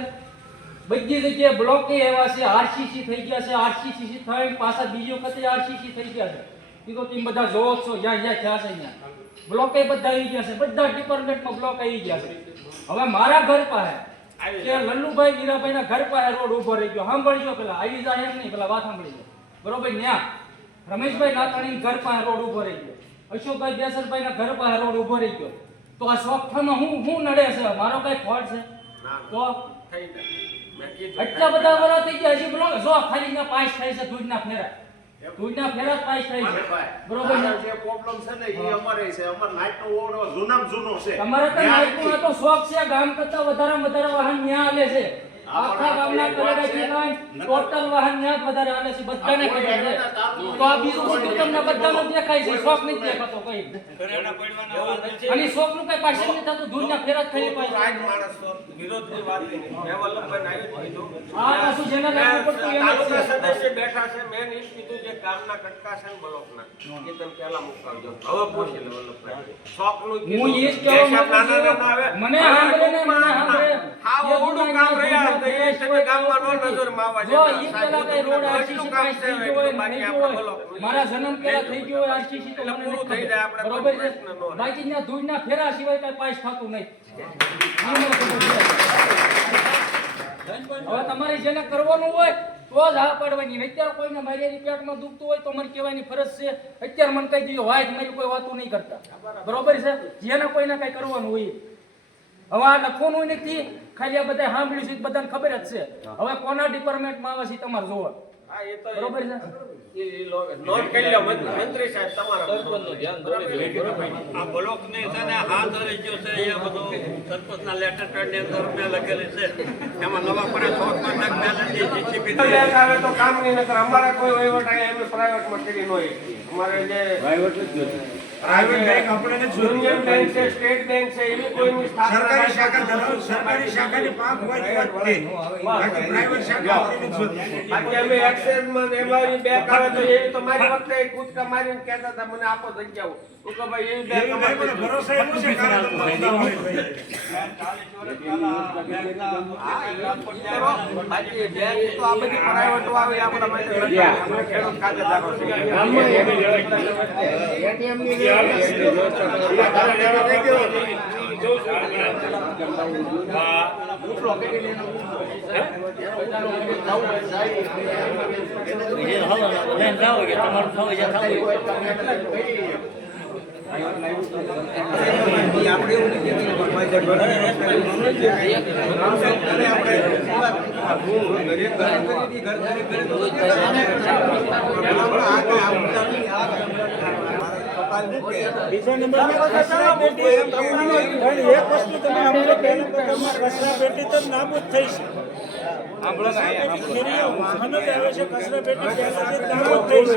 બધી જગ્યાએ બ્લોક એવા છે આરસીસી થઈ ગયા છે. આરસીસી થઈ પાછા બીજી વખતે આરસીસી થઈ ગયા છે. એ તો તમે બધા જોવો છો જ્યાં જ્યાં થયા છે અહીંયા બ્લોક બધા આવી ગયા છે. બધા ડિપાર્ટમેન્ટમાં બ્લોક આવી ગયા છે. હવે મારા ઘર પાસે કે લલ્લુભાઈ વીરાભાઈના ઘર પાસે રોડ ઉભો રહી ગયો. સાંભળજો પેલા આવી જાય એમ નહીં પેલા વાત સાંભળી લો બરોબર. ત્યાં રમેશભાઈ નાથાણીના ઘર પાસે રોડ ઉભો રહી ગયો. અશોકભાઈ બેસરભાઈના ઘર પાસે રોડ ઉભો રહી ગયો. તો આ શોખમાં હું નડે છે? મારો કઈ ફોલ્ટ છે? તો એટલા બધા વરા થઈ ગયા હજી બોલો જો ખાલી ના પાસ થાય છે દૂધના ફેરા પાસ થાય છે બરોબર છે. જે પ્રોબ્લેમ છે ને એ અમારે છે. અમાર નાઈટનો ઓરડો જૂનામાં જૂનો છે. તમારે તો નાઈટનો તો શોખ છે. ગામ કરતા વધારે વાહન ન્યા આલે છે આખા ગામના કલેડાથી લઈને ટોટલ વાહન ન્યા જ વધારે હાલે છે, બધાને ખબર છે. તો આ બીજું વસ્તુ તમને બધાને દેખાય છે, શોખ નથી દેખાતો કઈ. અને શોખનું કઈ પાછળ નથી થતું, ધૂળના ફેરા જ થઈ રાઈટ પાછળ. માણસો વિરોધની વાત નહીં. મેં વલ્લભભાઈને આવી જ કીધું. આ પાછું જેને લાગુ પડતું એને જ તાલુકા છે. સદસ્ય બેઠા છે, મેં ઈ જ કીધું જે ગામના કટકા છે ને બ્લોકના, એ તમે પહેલા મુકાવજો. હવે પૂછી લે વલ્લભભાઈ. શોખનું કીધું. હું એ જ કહેવા દેશાત માંગુ છું. નાના આવે. મને સાંભળે ને મને સાંભળે. હાવ જે ઓરડું કામ રહ્યા તો એ તમે ગામમાં નો નજરમાં આવવા જો દેતા. ઈ પેલા કઈ રોડ એટલું આરસીસી કામ પાસ છે, થઈ ગયો હોય, બાકી નહીં આપણે ગયો બોલો. હોય. મારા જન્મ પહેલા થઈ ગયો હોય આરસીસી તો એટલે મને પૂરું નથી થઈ જાય, આપણે ખબર. કોઈ બરોબર છે. પ્રશ્ન ન રહે. બાકી ત્યાં ધૂળના ફેરા સિવાય કઈ પાસ થતું નહીં. હવે તમારે જેને કરવાનું હોય તો જ હા પાડવાની. અત્યારે કોઈને મારી પેટમાં દુખતું હોય તો મને કહેવાની ફરજ છે. અત્યારે મને કહી દીધું વાય મારી કોઈ વાતું નહીં કરતા. બરોબર છે. જેને કોઈને કઈ કરવાનું હોય હવે આ લખવાનું નથી, ખાલી આ બધા સાંભળ્યું છે, બધાને ખબર જ છે. હવે કોના ડિપાર્ટમેન્ટમાં આવે છે તમારે જોવા. હા, એ તો બરોબર છે. નોટ કરી લો મંત્રી સાહેબ તમારા. સરપંચનું ધ્યાન દોરી દેવું. આ બ્લોકની છે ને હાથ ધરી ગયો છે એ બધું સરપંચના લેટર પેડની અંદર મેં લખેલી છે. એમાં નવા પરે 100 પહેલેથી જીસીબી બેંક આવે તો કામ નહીં નકર અમારે કોઈ વહીવટ અહીંયા એમ પ્રાઇવેટમાં કરી ન હોય. અમારે જે પ્રાઇવેટ બેંક આપણે નથી જોયું. યુનિયન બેંક છે, સ્ટેટ બેંક છે, એવી કોઈની સ્થાપના સરકારી શાખા ધરાવ સરકારી શાખાની પાંખ હોય તો જ તે. બાકી પ્રાઇવેટ શાખા આપણે નથી જોતી. બાકી અમે એક્સેસમાં ને એમાં બેંક આવે તો એવી તો મારી વખતે કૂદકા મારીને કહેતા હતા મને આપો જગ્યાઓ. હું કહું ભાઈ એવી બેંક એવી બેંક મને ભરોસો એમ છે કે આ તો ધંધા હોય ભાઈ. બાકી બેંક તો આ બધી પ્રાઇવેટો આવે એ આપણા માટે નથી. અમે ખેડૂત ખાતેદારો છીએ. આપણે એવું નથી કે ફરમાઈશ બીજા નંબરમાં કચરા પેટી પણ એક વસ્તુ તમે સમજો પહેલા પ્રથમમાં કચરા પેટી તો નાબૂદ થઈ છે. વાહન જ આવે છે, કચરા પેટી પહેલાથી જ નાબૂદ થઈ છે.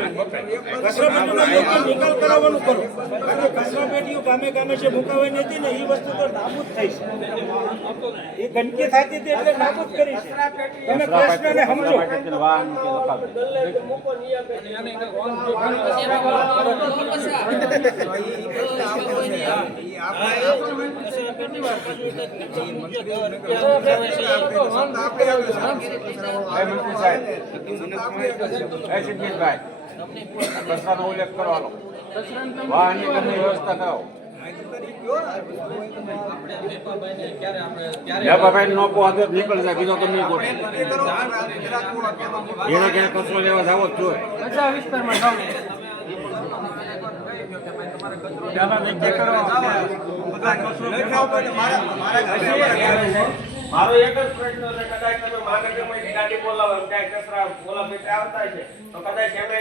કચરા પેટીનો યોગ્ય નિકાલ કરાવવાનું કરો. અને કચરા પેટીઓ ગામે ગામે જે મુકાવાની હતી ને એ વસ્તુ તો નાબૂદ થઈ છે. એ ગંદકી થતી હતી એટલે નાબૂદ કરી છે. તમે પ્રશ્નને સમજો. ઉલ્લેખ કરવાનો વાહનની તમે વ્યવસ્થા કરો. ભાઈ નો પહોંચે નીકળી જાય બીજો તમે એને ક્યાં કચરો લેવા જાવ જ જોઈએ. કચરા વિસ્તારમાં જાઓ. મારો એક જ પ્રશ્ન છે, કદાચ તમે મહાનગરમાં ગાડી બોલાવો એમ ક્યાંય કચરા બોલા પેટે આવતા છે તો કદાચ એમને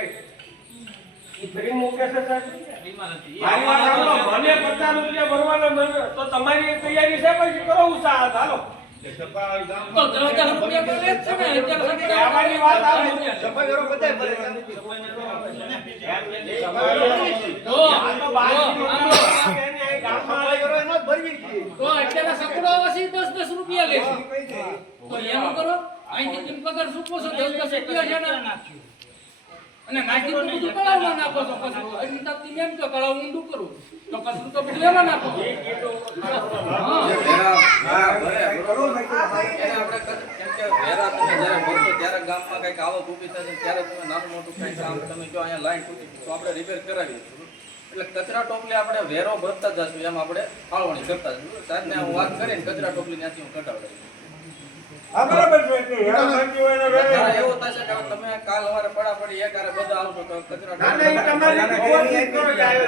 ઈ ફ્રી મૂકે છે સાહેબ? મારી વાત સાંભળો, મને 50 રૂપિયા ભરવાના મને તો તમારી તૈયારી છે પછી કરો ઉત્સાહ હાલો. તો 10,000 રૂપિયા પર લે જ છે ને. અત્યારે આવાની વાત આવે છે. તો અત્યારે સકડો આવે છે 10-10 રૂપિયા લે છે. તો એનું કરો. અહીંથી તમે પગાર ચૂકવો છો 10-10 રૂપિયા છે ને. અને નાખી તો બધું તળાવમાં નાખો છો કચરું. એટલી તકતી એમ કે તળાવ ઊંડું કરું તો કચરું તો બધું એમાં નાખો. એને આપણે કેમ કે વેરા તમે જ્યારે ભરશો ત્યારે ગામમાં કંઈક આવક ઊભી થશે ત્યારે તમે નાનું મોટું કંઈક કામ તમે જો અહીંયા લાઈન તૂટી તો આપણે રિપેર કરાવીએ એટલે કચરા ટોપલી આપણે વેરો ભરતા જશું એમ આપણે ફાળવણી કરતા જશું. સાહેબને હું વાત કરીને કચરા ટોપલી ત્યાંથી હું કઢાવડાવીશ. હા બરાબર છે એટલે હેરાનગતિ હોય ને ત્યારે એવું થશે કે હવે તમે કાલ સવારે પડાપડી એક હારે બધા આવશો તો કચરા ના, ના, ઈ તમારી કોશિશ કરો કે આવ્યો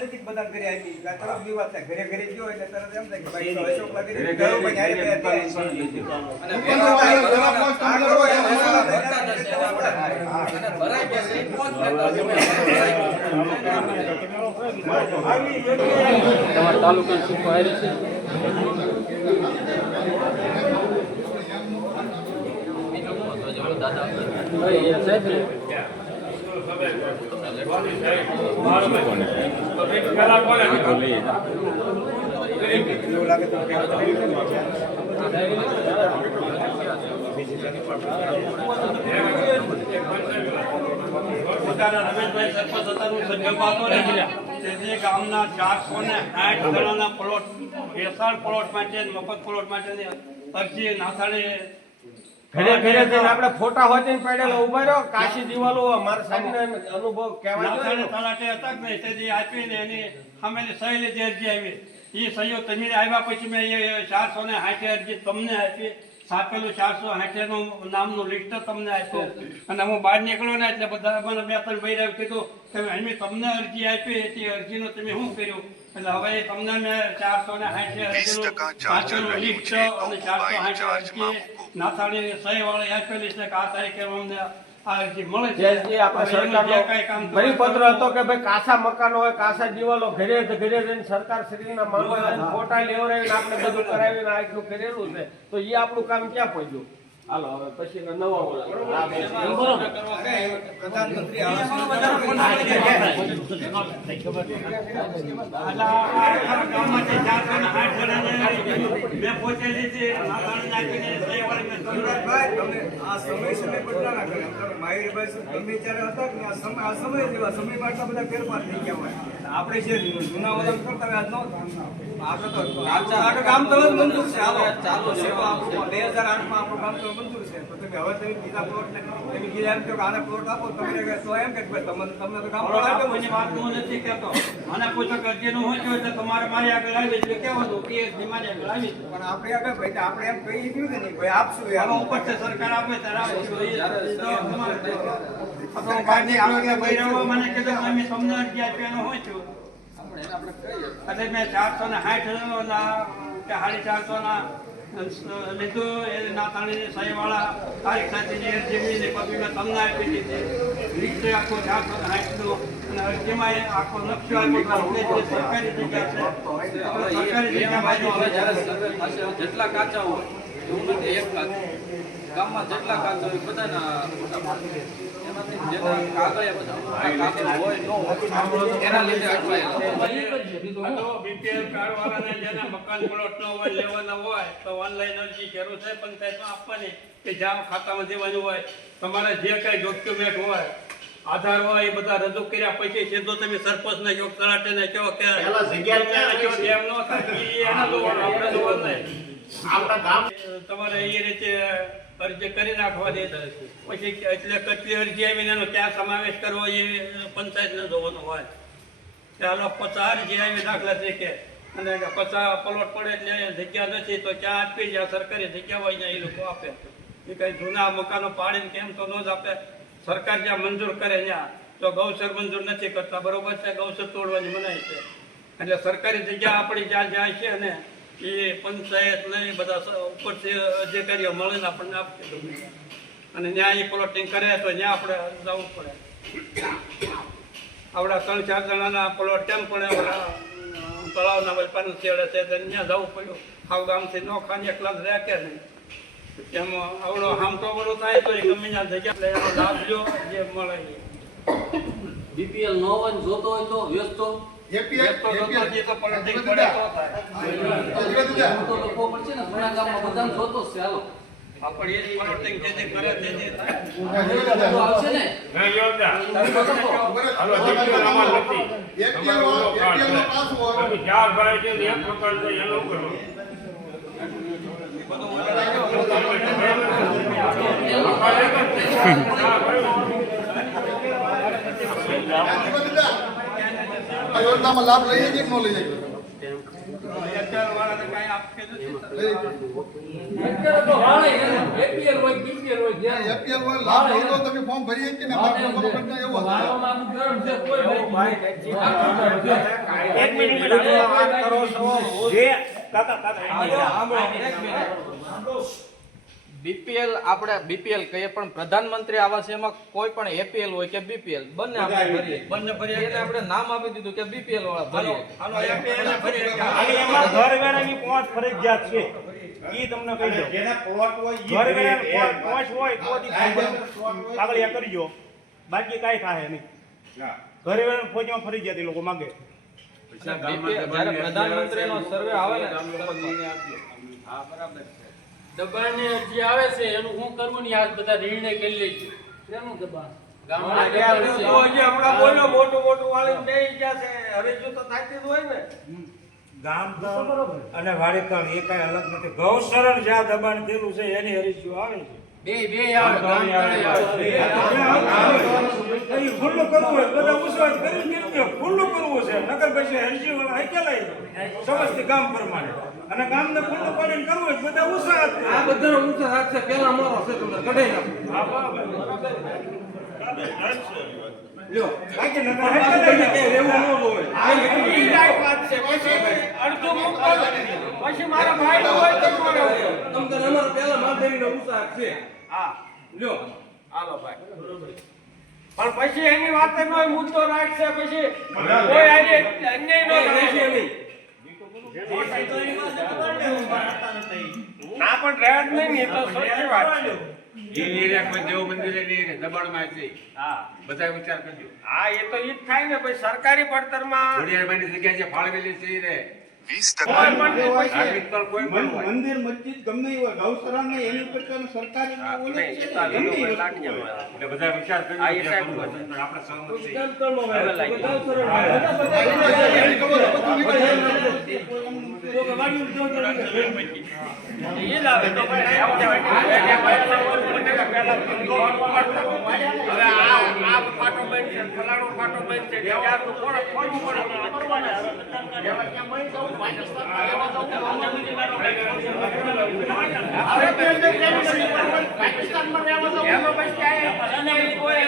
છે. બધા ઘરે આવી તરત બી વાત થાય. ઘરે ઘરે ગયો એટલે તરત એમ થાય કે ભાઈ તો અશોક લાગી રહ્યો. ઘરો ભાઈ હારે બે અને વેરો ભરવાના ભરતા જશે એટલે આપણે અને ભરાઈ જશે એ પહોંચ લેતા જશે. તમારા તાલુકા શું છે? પોતાના રમેશભાઈ સરપંચ હતાનું સંકલ્પ હતો ને તેથી ગામના 460 જણાના પ્લોટ વેચાણ પ્લોટ માટે મફત પ્લોટ માટેની અરજી નાથાણી ઘરે ઘરે જઈને આપણે ફોટા હોતીને પાડેલા ઉભા રહ્યો કાશી દિવાલો મારા સાહેબને અનુભવ કહેવાય નાથાણી તલાટે હતા કે નહીં તેથી આપીને એની સામેની સહી લીધી અરજી આવી એ સહીઓ તમે આવ્યા પછી મેં એ 460 અરજી તમને આપી છાપેલું 460 નું નામનું લિસ્ટ તમને આપ્યું અને હું બહાર નીકળ્યો ને એટલે બધા મને 2-3 ભાઈ કીધું કે અમે તમને અરજી આપી તે અરજીનું તમે શું કર્યું એટલે હવે તમને મેં 460 અરજીનું છાપેલું લિસ્ટ અને 460 અરજી નાથાણી સહી વાળી આપેલી છે કે આ તારીખે અમને આ અરજી મળે છે જે આપણે સરકારનો પરિપત્ર હતો કે ભાઈ કાસા મકાનો હોય કાસા દિવાલો ઘરે ઘરે જઈને સરકાર શ્રીના માણસો ફોટા લેવડાવીને આપણે બધું કરાવીને આટલું કરેલું છે તો એ આપણું કામ ક્યાં પહોંચ્યું હાલો હવે પછી નવા પ્રધાનમંત્રી આ સમય બદલાના કરે માહિરભાઈ ગમે ત્યારે હતા કે આ સમય જેવા સમયમાં આટલા બધા ફેરફાર થઈ ગયા હોય આપણે જે જૂના વલણ કરતા હોય આપણે તો આપણે કામ તો મંજૂર છે હાલો ચાલુ છે 2008માં આપણું કામ તો મંજૂર છે તો તમે હવે તમે બીજા પ્લોટ તમે કીધા એમ કે આને પ્લોટ આપો તમે તો એમ કે તમને તો કામ કોઈની વાત હું નથી કહેતો મને પૂછો કે અરજીનું શું થયું એટલે તમારે મારી આગળ આવી એટલે કહેવાનું કે મારી આગળ આવી પણ આપણે આગળ ભાઈ આપણે એમ કહી દીધું કે નહીં ભાઈ આપશું હવે ઉપર છે સરકાર આપે ત્યારે મને કીધું અમે તમને અરજી આપ્યાનું હોય છું એટલે મેં 460 કે 450 લીધું એ નાથાણી સહી વાળા તારીખ સાથેની અરજી પછી મેં તમને આપી દીધી લિસ્ટ આખો 460 નો અને અરજીમાં આખો નકશો આપ્યો સરકારી જગ્યા છે સરકારી જગ્યામાં હવે જ્યારે સર્વે થશે જેટલા કાચા હોય એવું નથી એક કાચું ગામમાં જેટલા કાચા હોય બધાના ફોટા પાડે એમાંથી જેટલા કાગળ હોય ન હોય એના લીધે અટવાયેલા બીપીએલ કાર્ડ વાળાને જેના મકાન પ્લોટ ન હોય લેવાના હોય તો ઓનલાઈન અરજી જરૂર છે પંચાયતમાં આપવાની કે જ્યાં ખાતામાં દેવાનું હોય તમારે જે કઈ ડોક્યુમેન્ટ હોય આધાર હોય એ બધા રજૂ કર્યા પછી સીધો તમે સરપંચને કહો તલાટીને કહો કે એમ ન થાય એના જોવાનું આપણે જોવાનું નહીં તમારે એ રીતે અરજી કરી નાખવાની પછી એટલે કેટલી અરજી આવીને એનો ક્યાં સમાવેશ કરવો એ પંચાયતને જોવાનું હોય ચાલો 50 અરજી આવી દાખલા તરીકે અને 50 પ્લોટ પડે એટલે જગ્યા નથી તો ક્યાં આપી જ્યાં સરકારી જગ્યા હોય ત્યાં એ લોકો આપે એ કઈ જૂના મકાનો પાડીને કેમ તો ન જ આપે સરકાર જ્યાં મંજૂર કરે ત્યાં તો ગૌચર મંજૂર નથી કરતા બરોબર છે ગૌચર તોડવાની મનાઈ છે એટલે સરકારી જગ્યા આપણી જ્યાં જાય છે ને એ પંચાયત ને બધા ઉપરથી અધિકારીઓ મળીને આપણને આપશે અને ત્યાં એ પ્લોટિંગ કરે તો ત્યાં આપણે જવું પડે આવડા 3-4 જણાના પ્લોટ કેમ પડે તળાવના વલપાનું છેડે છે તો ત્યાં જવું પડ્યું આવ ગામથી નોખાની એકલા જ રહે કે નહીં એમ આવડો આમ તો આવડો થાય તો એ ગમે ત્યાં જગ્યા એનો લાભ લ્યો જે મળે બીપીએલ નો હોય ને જોતો હોય તો વ્યસ્ત તો પોલિટિક્સ પડે તો થાય પડશે ને ઘણા ગામમાં બધા જોતો જ છે હાલો આપણે એ પ્લોટિંગ જે કરે તે જે થાય આવશે ને યોજનામાં લાભ લઈએ કે ન લઈ જાય વાળાને કાંઈ આપશે નથી અત્યારે તો વાળે એપીએલ હોય બીપીએલ હોય જ્યાં એપીએલ હોય લાભ લો તો તમે ફોર્મ ભરીએ કે ને લાભ નો કરતા એવો વાળવામાં ગરમ છે કોઈ એક મિનિટ વાત કરો છો જે બીપીએલ આપણે બીપીએલ કહીએ પણ પ્રધાનમંત્રી આવાસ એમાં કોઈ પણ એપીએલ હોય કે બીપીએલ બંને આપણે ભરીએ એને આપણે નામ આપી દીધું કે બીપીએલ વાળા ભરીએ એમાં ઘર વેરાની 5 ફરજિયાત છે ઈ તમને કહી દઉં જેના પ્લોટ હોય ઈ ઘરે ભરે. પોચ હોય તો જ કાગળિયા કરજો બાકી કાંઈ થાય નહીં હા. ઘરે ફોજમાં ફરી ગયા તે લોકો માગે જ્યારે પ્રધાનમંત્રીનો સર્વે આવે ને દબાણની અરજી આવે છે એનું શું કરવું ને આજ બધા નિર્ણય કરી લઈશું શેનું દબાણ ગામના હમણાં બોલ્યો મોટું મોટું વાળીને બેસી ગયા છે હરીજુ તો થાતી જ હોય ને ગામ અને વાડીકણ એ કાંઈ અલગ નથી ગૌસરણ જ્યાં દબાણ થયેલું છે એની હરીશું આવે છે બે આવે ગામ એ ખુલ્લું કરવું હોય બધા ઉસવાજ કરી દીધું ખુલ્લું કરવું છે નકર પછી હરજી વાળા અકેલાય સમજતી ગામ પ્રમાણે અને ગામને ખુલ્લું કરીને કરવું હોય બધા ઉસવાજ આ બધાનો ઊંચા હાથ છે પેલા મારો છે તમને કઢાઈ નાખો લ્યો બાકી નકર અકેલાય રહેવું ન હોય ઈ લાયક વાત છે પછી અડધું મૂકો પછી મારા ભાઈ હોય તો કોણ હોય? તમને અમારા પેલા માધેરીનો ઊંચા હાથ છે હા લ્યો હાલો ભાઈ પણ પછી એની વાત નો મુદ્દો રાખશે પછી કોઈ આજે અન્યાય નો રહેશે થાય નહીં ના પણ રહે જ નહીં ને, એ તો સાચી વાત છે હા એ તો ઈ જ થાય ને ભાઈ સરકારી પડતરમાં મંદિર મસ્જિદ ગમે એ હોય ગૌશાળા ને એની ઉપર તો સરકારી ઓલું છે, ગમે એ વસ્તુ ઈ લાવે તો ભાઈ હવે આ ફાટો બંધ છે ફલાણો ફાટો બંધ છે ત્યારનું કોણ ખોલવું પડે પાકિસ્તાનમાં રહેવા દો એમાં પછી કોઈ